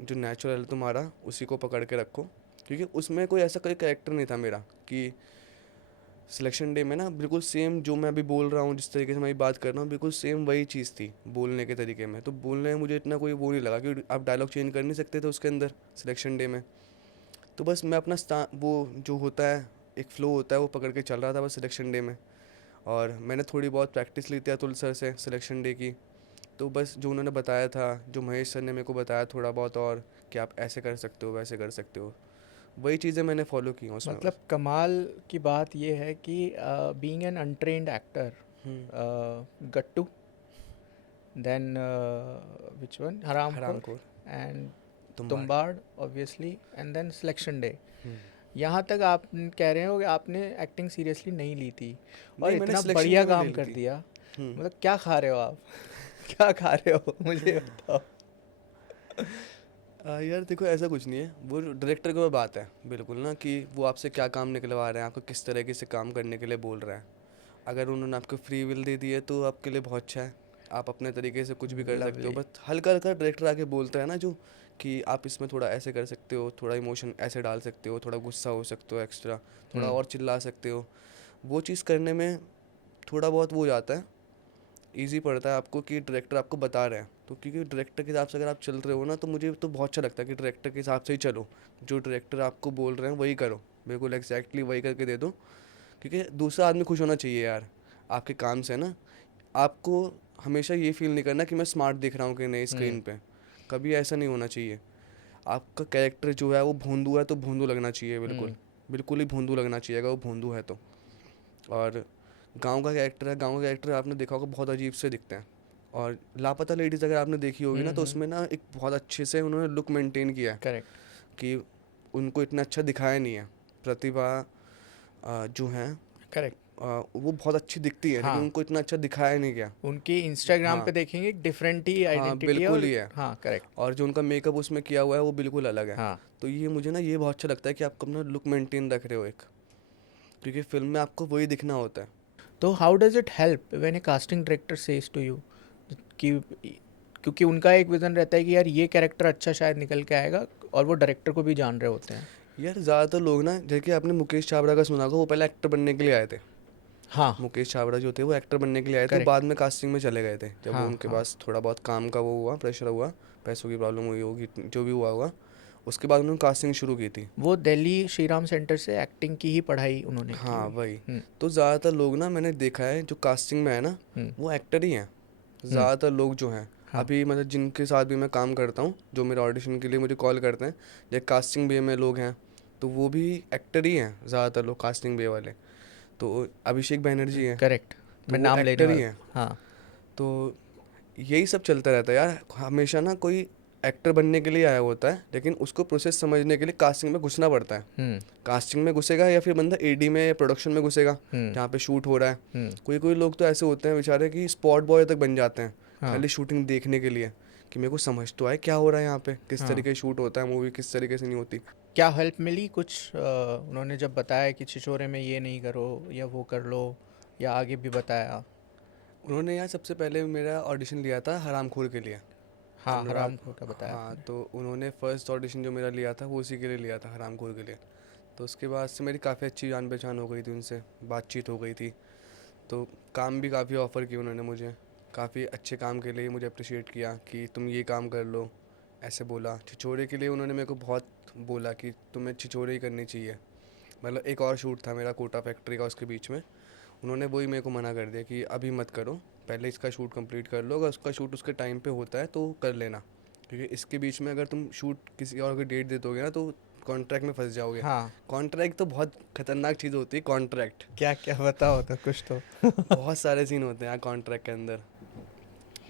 जो नेचुरल है तुम्हारा उसी को पकड़ के रखो, क्योंकि उसमें कोई ऐसा कोई कैरेक्टर नहीं था मेरा कि सिलेक्शन डे में ना बिल्कुल सेम जो मैं अभी बोल रहा हूँ, जिस तरीके से मैं अभी बात कर रहा हूँ, बिल्कुल सेम वही चीज़ थी बोलने के तरीके में। तो बोलने में मुझे इतना कोई वो नहीं लगा, क्योंकि आप डायलॉग चेंज कर नहीं सकते थे उसके अंदर सिलेक्शन डे में। तो बस मैं अपना वो जो होता है एक फ़्लो होता है वो पकड़ के चल रहा था बस सिलेक्शन डे में। और मैंने थोड़ी बहुत प्रैक्टिस ली थी अतुल सर से सिलेक्शन डे की। तो बस जो उन्होंने बताया था, जो महेश सर ने मेरे को बताया थोड़ा बहुत, और कि आप ऐसे कर सकते हो वैसे कर सकते हो, वही चीज़ें मैंने फॉलो की हैं उसमें मतलब कमाल की बात ये है कि being an untrained actor, Gattu, then which one, Haramkhor, Haramkhor, and Tumbbad. Tumbbad obviously, and then selection day, hmm. यहाँ तक आप कह रहे हो कि आपने एक्टिंग सीरियसली नहीं ली थी और नहीं, मैंने इतना सिलेक्शन बढ़िया डे में ले काम ली कर थी। दिया। हम्म। मतलब क्या खा रहे हो आप? क्या खा रहे हो मुझे बताओ। यार देखो ऐसा कुछ नहीं है, वो डायरेक्टर के ऊपर बात है बिल्कुल ना, कि वो आपसे क्या काम निकलवा रहे हैं, आपको किस तरीके से काम करने के लिए बोल रहे हैं। अगर उन्होंने आपको फ्री विल दे दी है तो आपके लिए बहुत अच्छा है, आप अपने तरीके से कुछ भी कर सकते हो। लवली। बस हल्का हल्का डायरेक्टर आके बोलता है ना, जो कि आप इसमें थोड़ा ऐसे कर सकते हो, थोड़ा इमोशन ऐसे डाल सकते हो, थोड़ा गुस्सा हो सकते हो एक्स्ट्रा, थोड़ा और चिल्ला सकते हो। वो चीज़ करने में थोड़ा बहुत वो हो जाता है, ईज़ी पड़ता है आपको कि डायरेक्टर आपको बता रहे हैं। तो क्योंकि डायरेक्टर के हिसाब से अगर आप चल रहे हो ना, तो मुझे तो बहुत अच्छा लगता है कि डायरेक्टर के हिसाब से ही चलो, जो डायरेक्टर आपको बोल रहे हैं वही करो, बिल्कुल एग्जैक्टली वही करके दे दो। क्योंकि दूसरा आदमी खुश होना चाहिए यार आपके काम से ना। आपको हमेशा ये फील नहीं करना कि मैं स्मार्ट दिख रहा हूँ कि नहीं स्क्रीन पे, कभी ऐसा नहीं होना चाहिए। आपका कैरेक्टर जो है वो भोंदू है तो भोंदू लगना चाहिए, बिल्कुल बिल्कुल ही भोंदू लगना चाहिए अगर वो भोंदू है तो। और गांव का कैरेक्टर है, गांव का कैरेक्टर आपने देखा होगा बहुत अजीब से दिखते हैं। और लापता लेडीज़ अगर आपने देखी होगी ना, तो उसमें ना एक बहुत अच्छे से उन्होंने लुक मेंटेन किया है करेक्ट। कि उनको इतना अच्छा दिखाया नहीं है। प्रतिभा जो है करेक्ट। वो बहुत अच्छी दिखती है, लेकिन हाँ, उनको इतना अच्छा दिखाया नहीं गया। उनकी इंस्टाग्राम हाँ पे देखेंगे डिफरेंट ही हाँ आइडेंटिटी है। बिल्कुल और ही है। हाँ, करेक्ट। और जो उनका मेकअप उसमें किया हुआ है वो बिल्कुल अलग है। हाँ। तो ये मुझे ना ये बहुत अच्छा लगता है कि आप अपना लुक मेंटेन रख रहे हो एक, क्योंकि फिल्म में आपको वही दिखना होता है। तो how does it help when a casting director says to you कि, क्योंकि उनका एक विजन रहता है कि यार ये कैरेक्टर अच्छा शायद निकल के आएगा, और वो डायरेक्टर को भी जान रहे होते हैं। यार ज़्यादातर लोग ना, जैसे कि आपने मुकेश छाबड़ा का सुना होगा, वो पहले एक्टर बनने के लिए आए थे। हाँ। मुकेश छाबड़ा जो थे वो एक्टर बनने के लिए आए थे, करेक्ट। बाद में कास्टिंग में चले गए थे जब वो हाँ उनके हाँ। पास थोड़ा बहुत काम का वो हुआ, प्रेशर हुआ, पैसों की प्रॉब्लम हुई होगी, जो भी हुआ होगा। उसके बाद उन्होंने कास्टिंग शुरू की थी। वो दिल्ली श्री राम सेंटर से एक्टिंग की ही पढ़ाई उन्होंने की हाँ हुई। वही। हम्म। तो ज़्यादातर लोग ना मैंने देखा है जो कास्टिंग में है ना, हम्म। वो एक्टर ही हैं ज़्यादातर लोग जो हैं। हाँ। अभी मतलब जिनके साथ भी मैं काम करता हूँ, जो मेरे ऑडिशन के लिए मुझे कॉल करते हैं, या कास्टिंग बे में लोग हैं, तो वो भी एक्टर ही हैं ज़्यादातर लोग कास्टिंग बे वाले। तो अभिषेक बैनर्जी हैं, करेक्ट। तो मैं वो नाम लेने एक्टर ही वाला। हैं। हाँ। तो यही सब चलता रहता है यार, हमेशा ना कोई एक्टर बनने के लिए आया होता है, लेकिन उसको प्रोसेस समझने के लिए कास्टिंग में घुसना पड़ता है। हम्म। कास्टिंग में घुसेगा या फिर बंदा एडी में या प्रोडक्शन में घुसेगा हम्म। जहाँ पे शूट हो रहा है। हम्म। कोई कोई लोग तो ऐसे होते हैं बेचारे कि स्पॉट बॉय तक बन जाते हैं, हाँ। खाली शूटिंग देखने के लिए, कि मेरे को समझ तो आए क्या हो रहा है यहाँ पे, किस हाँ। तरीके से शूट होता है, मूवी किस तरीके से नहीं होती। क्या हेल्प मिली कुछ? उन्होंने जब बताया कि छिछोरे में ये नहीं करो या वो कर लो, या आगे भी बताया? उन्होंने यार सबसे पहले मेरा ऑडिशन लिया था हरामखोर के लिए, हाँ, अनुराग। हरामखोर का बताया हाँ, आपने। तो उन्होंने फर्स्ट ऑडिशन जो मेरा लिया था वो उसी के लिए लिया था, हरामखोर के लिए। तो उसके बाद से मेरी काफ़ी अच्छी जान पहचान हो गई थी उनसे, बातचीत हो गई थी। तो काम भी काफ़ी ऑफ़र किए उन्होंने मुझे, काफ़ी अच्छे काम के लिए मुझे अप्रिशिएट किया कि तुम ये काम कर लो, ऐसे बोला। छिछोरे के लिए उन्होंने मेरे को बहुत बोला कि तुम्हें छिछोरे ही करनी चाहिए। मतलब एक और शूट था मेरा कोटा फैक्ट्री का, उसके बीच में उन्होंने वही मेरे को मना कर दिया कि अभी मत करो, पहले इसका शूट कंप्लीट कर लो, अगर उसका शूट उसके टाइम पे होता है तो कर लेना, क्योंकि इसके बीच में अगर तुम शूट किसी और की डेट दे दोगे ना तो कॉन्ट्रैक्ट में फंस जाओगे। हाँ। कॉन्ट्रैक्ट तो बहुत खतरनाक चीज़ होती है कॉन्ट्रैक्ट। क्या क्या बताओ तो कुछ तो। बहुत सारे सीन होते हैं कॉन्ट्रैक्ट के अंदर,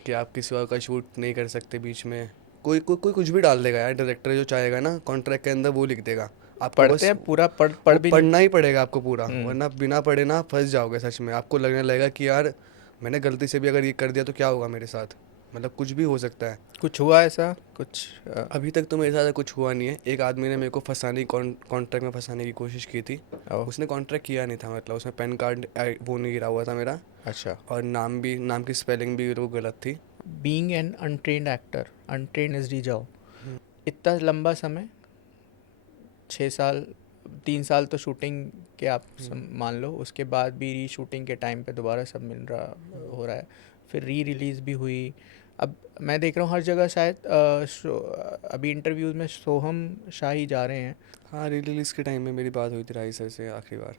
कि आप किसी और का शूट नहीं कर सकते बीच में। कोई कुछ भी डाल देगा यार, डायरेक्टर जो चाहेगा ना कॉन्ट्रैक्ट के अंदर वो लिख देगा, आपको पढ़ते बस हैं पूरा, पढ़ वो पढ़ भी नहीं। पढ़ना ही पड़ेगा आपको पूरा, हम्म। वरना बिना पढ़े ना आप फंस जाओगे सच में। आपको लगने लगेगा कि यार मैंने गलती से भी अगर ये कर दिया तो क्या होगा मेरे साथ, मतलब कुछ भी हो सकता है। कुछ हुआ ऐसा कुछ? अभी तक तो मेरे साथ कुछ हुआ नहीं है। एक आदमी ने मेरे को फंसाने कॉन्ट्रैक्ट में फंसाने की कोशिश की थी। ओ। उसने कॉन्ट्रैक्ट किया नहीं था, मतलब उसमें पैन कार्ड वो नहीं गिरा हुआ था मेरा, अच्छा। और नाम की स्पेलिंग भी वो गलत थी। Being an untrained actor, untrained S D जाओ, इतना लंबा समय, 6 साल, 3 साल तो शूटिंग के आप मान लो, उसके बाद भी री शूटिंग के टाइम पे दोबारा सब मिल रहा हो रहा है, फिर री रिलीज़ भी हुई। अब मैं देख रहा हूँ हर जगह शायद अभी इंटरव्यूज़ में सोहम शाह ही जा रहे हैं। हाँ, री रिलीज़ के टाइम में मेरी बात हुई थी राही सर से आखिरी बार।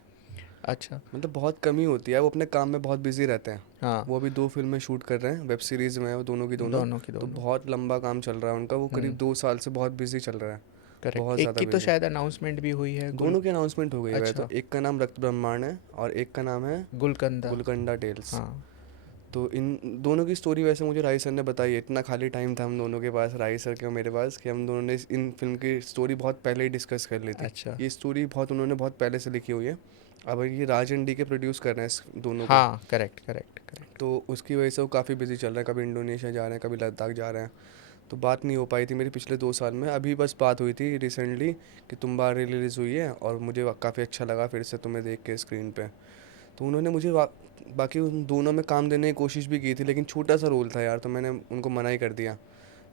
अच्छा। मतलब बहुत कमी होती है, वो अपने काम में बहुत बिजी रहते हैं। हाँ, वो अभी 2 फिल्में शूट कर रहे हैं, वेब सीरीज़ में है वो दोनों की दोनों। दोनों की तो दोनों। बहुत लंबा काम चल रहा है उनका, वो करीब 2 साल से बहुत बिजी चल रहा है, करेक्ट। बहुत एक ज़्यादा की तो बिजी। शायद अनाउंसमेंट भी हुई है, गुल। दोनों की अनाउंसमेंट हो गई है वैसे अच्छा। तो, एक का नाम रक्त ब्रह्मांड है और एक का नाम है गुलकंदा। गुलकंडा टेल्स। हाँ। तो इन दोनों की स्टोरी वैसे मुझे राही सर ने बताई है। इतना खाली टाइम था हम दोनों के पास, राही सर के और मेरे पास, कि हम दोनों ने इन फिल्म की स्टोरी बहुत पहले ही डिस्कस कर ली थी। अच्छा। ये स्टोरी बहुत उन्होंने बहुत पहले से लिखी हुई है। अब ये राज एंड डी के प्रोड्यूस कर रहे हैं इस दोनों को। हाँ, करेक्ट करेक्ट करेक्ट। तो उसकी वजह से वो काफ़ी बिजी चल रहे हैं, कभी इंडोनेशिया जा रहे हैं, कभी लद्दाख जा रहे हैं। तो बात नहीं हो पाई थी मेरी पिछले 2 साल में। अभी बस बात हुई थी रिसेंटली कि तुम बार रिलीज़ हुई है और मुझे काफ़ी अच्छा लगा फिर से तुम्हें देख के स्क्रीन पे। तो उन्होंने मुझे बाकी उन दोनों में काम देने की कोशिश भी की थी, लेकिन छोटा सा रोल था यार, तो मैंने उनको मना ही कर दिया।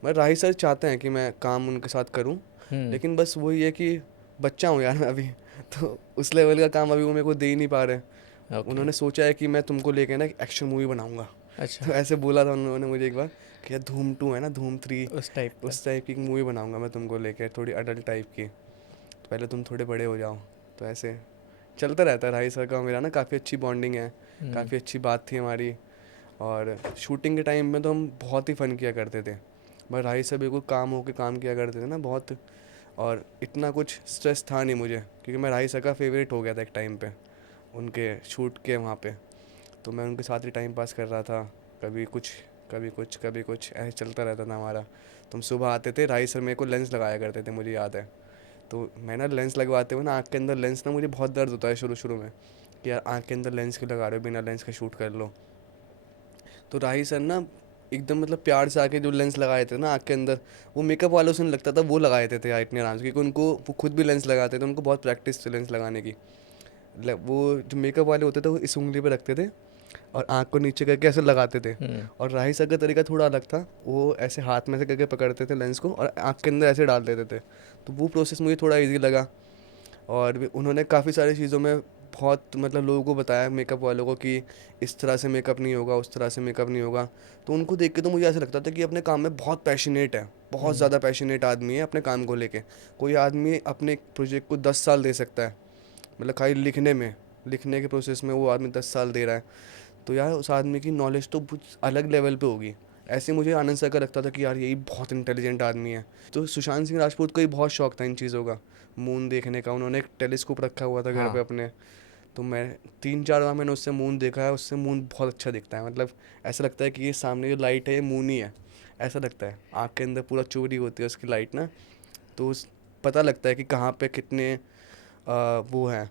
मैं राही सर चाहते हैं कि मैं काम उनके साथ करूं, लेकिन बस वही है कि बच्चा हूँ यार मैं अभी, तो उस लेवल का काम अभी वो मेरे को दे ही नहीं पा रहे। ओके। उन्होंने सोचा है कि मैं तुमको लेके ना एक एक्शन मूवी बनाऊंगा। अच्छा। तो ऐसे बोला था उन्होंने मुझे एक बार कि यार धूम 2 है ना, धूम 3, उस टाइप का। उस टाइप की मूवी बनाऊंगा मैं तुमको लेके, थोड़ी अडल्ट टाइप की। तो पहले तुम थोड़े बड़े हो जाओ। तो ऐसे चलता रहता है राही सर का और मेरा ना, काफ़ी अच्छी बॉन्डिंग है, काफ़ी अच्छी बात थी हमारी। और शूटिंग के टाइम में तो हम बहुत ही फ़न किया करते थे। बस राही सर बिल्कुल काम होके काम किया करते थे ना बहुत। और इतना कुछ स्ट्रेस था नहीं मुझे, क्योंकि मैं राही सर का फेवरेट हो गया था एक टाइम पे, उनके शूट के वहाँ पे। तो मैं उनके साथ ही टाइम पास कर रहा था, कभी कुछ कभी कुछ कभी कुछ, ऐसे चलता रहता था हमारा। तुम सुबह आते थे, राही सर मेरे को लेंस लगाया करते थे, मुझे याद है। तो मैं ना लेंस लगवाते हुए ना, आँख के अंदर लेंस ना, मुझे बहुत दर्द होता है शुरू शुरू में कि यार आँख के अंदर लेंस क्यों लगा रहे हो, बिना लेंस के शूट कर लो। तो राही सर ना एकदम मतलब प्यार से आके जो लेंस लगाए थे ना आँख के अंदर, वो मेकअप वालों से नहीं लगता था वो लगाए थे यार इतने आराम से, क्योंकि उनको वो खुद भी लेंस लगाते थे, उनको बहुत प्रैक्टिस थी लेंस लगाने की। वो जो मेकअप वाले होते थे वो इस उंगली पे रखते थे और आँख को नीचे करके ऐसे लगाते थे। और राही सर का तरीका थोड़ा अलग था, वो ऐसे हाथ में से करके पकड़ते थे लेंस को और आँख के अंदर ऐसे डाल देते थे। तो वो प्रोसेस मुझे थोड़ा इजी लगा। और उन्होंने काफ़ी सारी चीज़ों में बहुत मतलब लोगों को बताया, मेकअप वालों को, कि इस तरह से मेकअप नहीं होगा, उस तरह से मेकअप नहीं होगा। तो उनको देख के तो मुझे ऐसा लगता था कि अपने काम में बहुत पैशनेट है, बहुत ज़्यादा पैशनेट आदमी है अपने काम को लेके। कोई आदमी अपने प्रोजेक्ट को 10 साल दे सकता है, मतलब खाली लिखने के प्रोसेस में वो आदमी 10 साल दे रहा है। तो यार उस आदमी की नॉलेज तो कुछ अलग लेवल पे होगी। ऐसे मुझे आनंद सर का लगता था कि यार यही बहुत इंटेलिजेंट आदमी है। तो सुशांत सिंह राजपूत को ही बहुत शौक था इन चीज़ों का, मून देखने का। उन्होंने एक टेलीस्कोप रखा हुआ था घर पे हाँ। अपने। तो मैं 3-4 बार मैंने उससे मून देखा है, उससे मून बहुत अच्छा दिखता है। मतलब ऐसा लगता है कि ये सामने जो लाइट है ये मून ही है, ऐसा लगता है। आँख के अंदर पूरा चोरी होती है उसकी लाइट ना, तो पता लगता है कि कहाँ पे कितने वो हैं,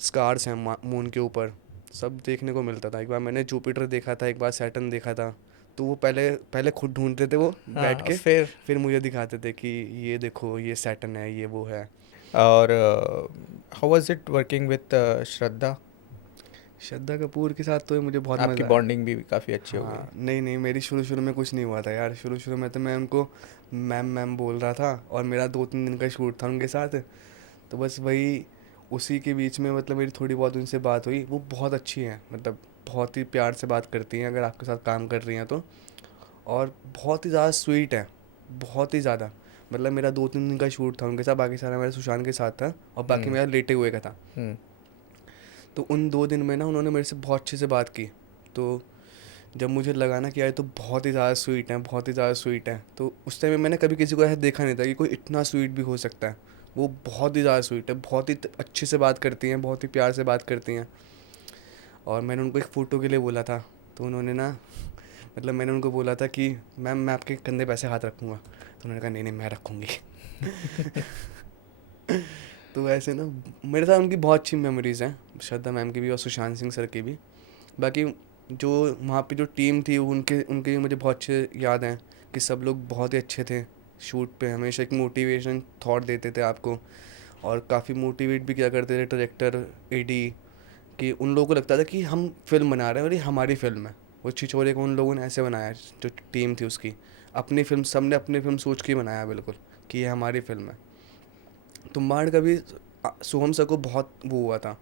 स्कार्स हैं मून के ऊपर, सब देखने को मिलता था। एक बार मैंने जुपिटर देखा था, एक बार सैटर्न देखा था। तो वो पहले पहले खुद ढूंढते थे वो बैठ हाँ, के, फिर। फिर मुझे दिखाते थे कि ये देखो ये सैटर्न है, ये वो है। और how was it working with Shraddha? Shraddha Kapoor के साथ तो मुझे बहुत आपकी मज़ा आया। बॉन्डिंग भी काफ़ी अच्छी हो हाँ, गई। नहीं नहीं, मेरी शुरू शुरू में कुछ नहीं हुआ था यार। शुरू शुरू में तो मैं उनको मैम मैम बोल रहा था, और मेरा 2-3 दिन का शूट था उनके साथ। तो बस वही, उसी के बीच में मतलब मेरी थोड़ी बहुत उनसे बात हुई। वो बहुत अच्छी हैं, मतलब बहुत ही प्यार से बात करती हैं अगर आपके साथ काम कर रही हैं तो। और बहुत ही ज़्यादा स्वीट है, बहुत ही ज़्यादा। मतलब मेरा 2-3 दिन का शूट था उनके साथ, बाकी सारा मेरा सुशांत के साथ था, और बाकी मेरा लेटे हुए का था। तो उन 2 दिन में ना उन्होंने मेरे से बहुत अच्छे से बात की। तो जब मुझे लगा ना कि यार तो बहुत ही ज़्यादा स्वीट है, बहुत ही ज़्यादा स्वीट है, तो उस टाइम में मैंने कभी किसी को ऐसा देखा नहीं था कि कोई इतना स्वीट भी हो सकता है। वो बहुत ही ज़्यादा स्वीट है, बहुत ही अच्छे से बात करती हैं, बहुत ही प्यार से बात करती हैं। और मैंने उनको एक फ़ोटो के लिए बोला था, तो उन्होंने ना, मतलब मैंने उनको बोला था कि मैम मैं आपके कंधे पे ऐसे हाथ रखूँगा, तो उन्होंने कहा नहीं नहीं मैं रखूँगी। तो ऐसे ना मेरे साथ उनकी बहुत अच्छी मेमोरीज़ हैं, श्रद्धा मैम की भी और सुशांत सिंह सर की भी। बाकी जो वहाँ पे जो टीम थी उनके उनके मुझे बहुत अच्छे याद हैं कि सब लोग बहुत ही अच्छे थे। शूट पे हमेशा एक मोटिवेशन थॉट देते थे आपको, और काफ़ी मोटिवेट भी किया करते थे डायरेक्टर, एडी, कि उन लोगों को लगता था कि हम फिल्म बना रहे हैं और ये हमारी फिल्म है। वो छिछोरे को उन लोगों ने ऐसे बनाया, जो टीम थी उसकी, अपनी फिल्म, सबने अपनी फिल्म सोच के ही बनाया बिल्कुल, कि ये हमारी फिल्म है। तुम्बाड़ का भी सोहम सर को बहुत वो हुआ था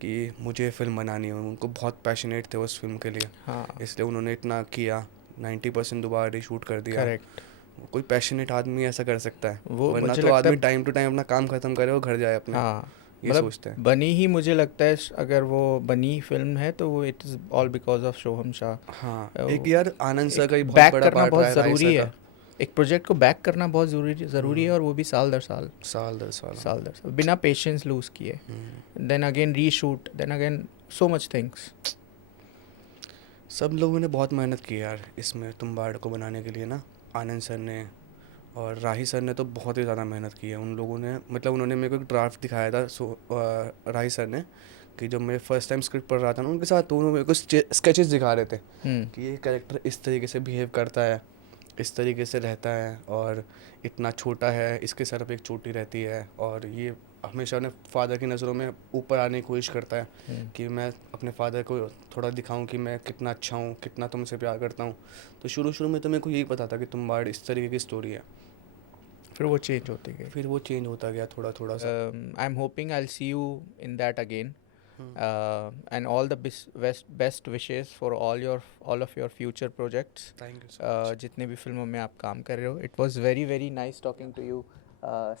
कि मुझे फिल्म बनानी है, उनको बहुत पैशनेट थे उस फिल्म के लिए, हाँ इसलिए उन्होंने इतना किया, 90% दोबारा रीशूट कर दिया। करेक्ट। कोई पैशनेट आदमी ऐसा कर सकता है, वो वरना मुझे तो लगता आदमी है टाइम टू टाइम अपना काम खत्म करे और घर जाए अपने, हाँ ये मतलब सोचते हैं। बनी ही मुझे लगता है अगर वो बनी फिल्म है तो वो it is all because of Soham Shah. हाँ, वो एक यार आनंद सर एक का ही बहुत बैक बड़ा करना पार्ट बहुत रहा है, राही ज़रूरी सर है, का। एक प्रोजेक्ट को बैक करना बहुत ज़रूरी है, और वो भी साल दर साल साल दर साल। साल दर साल बिना पेशेंस लूज़ किए, then again reshoot, then again so much things. सब लोगों ने बहुत मेहनत की यार इसमें तुम्बाड़ को बनाने के लिए ना, आनंद सर ने और राही सर ने तो बहुत ही ज़्यादा मेहनत की है। उन लोगों ने मतलब उन्होंने मेरे को एक ड्राफ्ट दिखाया था, राही सर ने, कि जब मैं फर्स्ट टाइम स्क्रिप्ट पढ़ रहा था ना उनके साथ, तो उन्होंने मेरे को स्केचेस दिखा रहे थे कि ये कैरेक्टर इस तरीके से बिहेव करता है, इस तरीके से रहता है, और इतना छोटा है, इसके सर पे एक चोटी रहती है, और ये हमेशा अपने फादर की नज़रों में ऊपर आने की कोशिश करता है कि मैं अपने फादर को थोड़ा दिखाऊं कि मैं कितना अच्छा हूँ, कितना तुमसे प्यार करता हूँ। तो शुरू शुरू में तो मेरे को यही पता था कि तुम्बाड़ इस तरीके की स्टोरी है, फिर वो चेंज होती गई। फिर वो चेंज होता गया थोड़ा थोड़ा सा। I am hoping I will see you in that again, and all the best wishes for all of your future projects. Thank you so much. जितने भी फिल्मों में आप काम कर रहे हो, it was very very nice talking to you,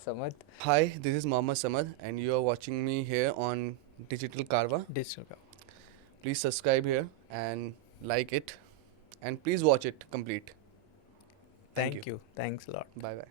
Samad. Hi, this is Mohammad Samad and you are watching me here on Digital Carva. Digital Cow. Please subscribe here and like it, and please watch it complete. Thank you. Thanks a lot. Bye bye.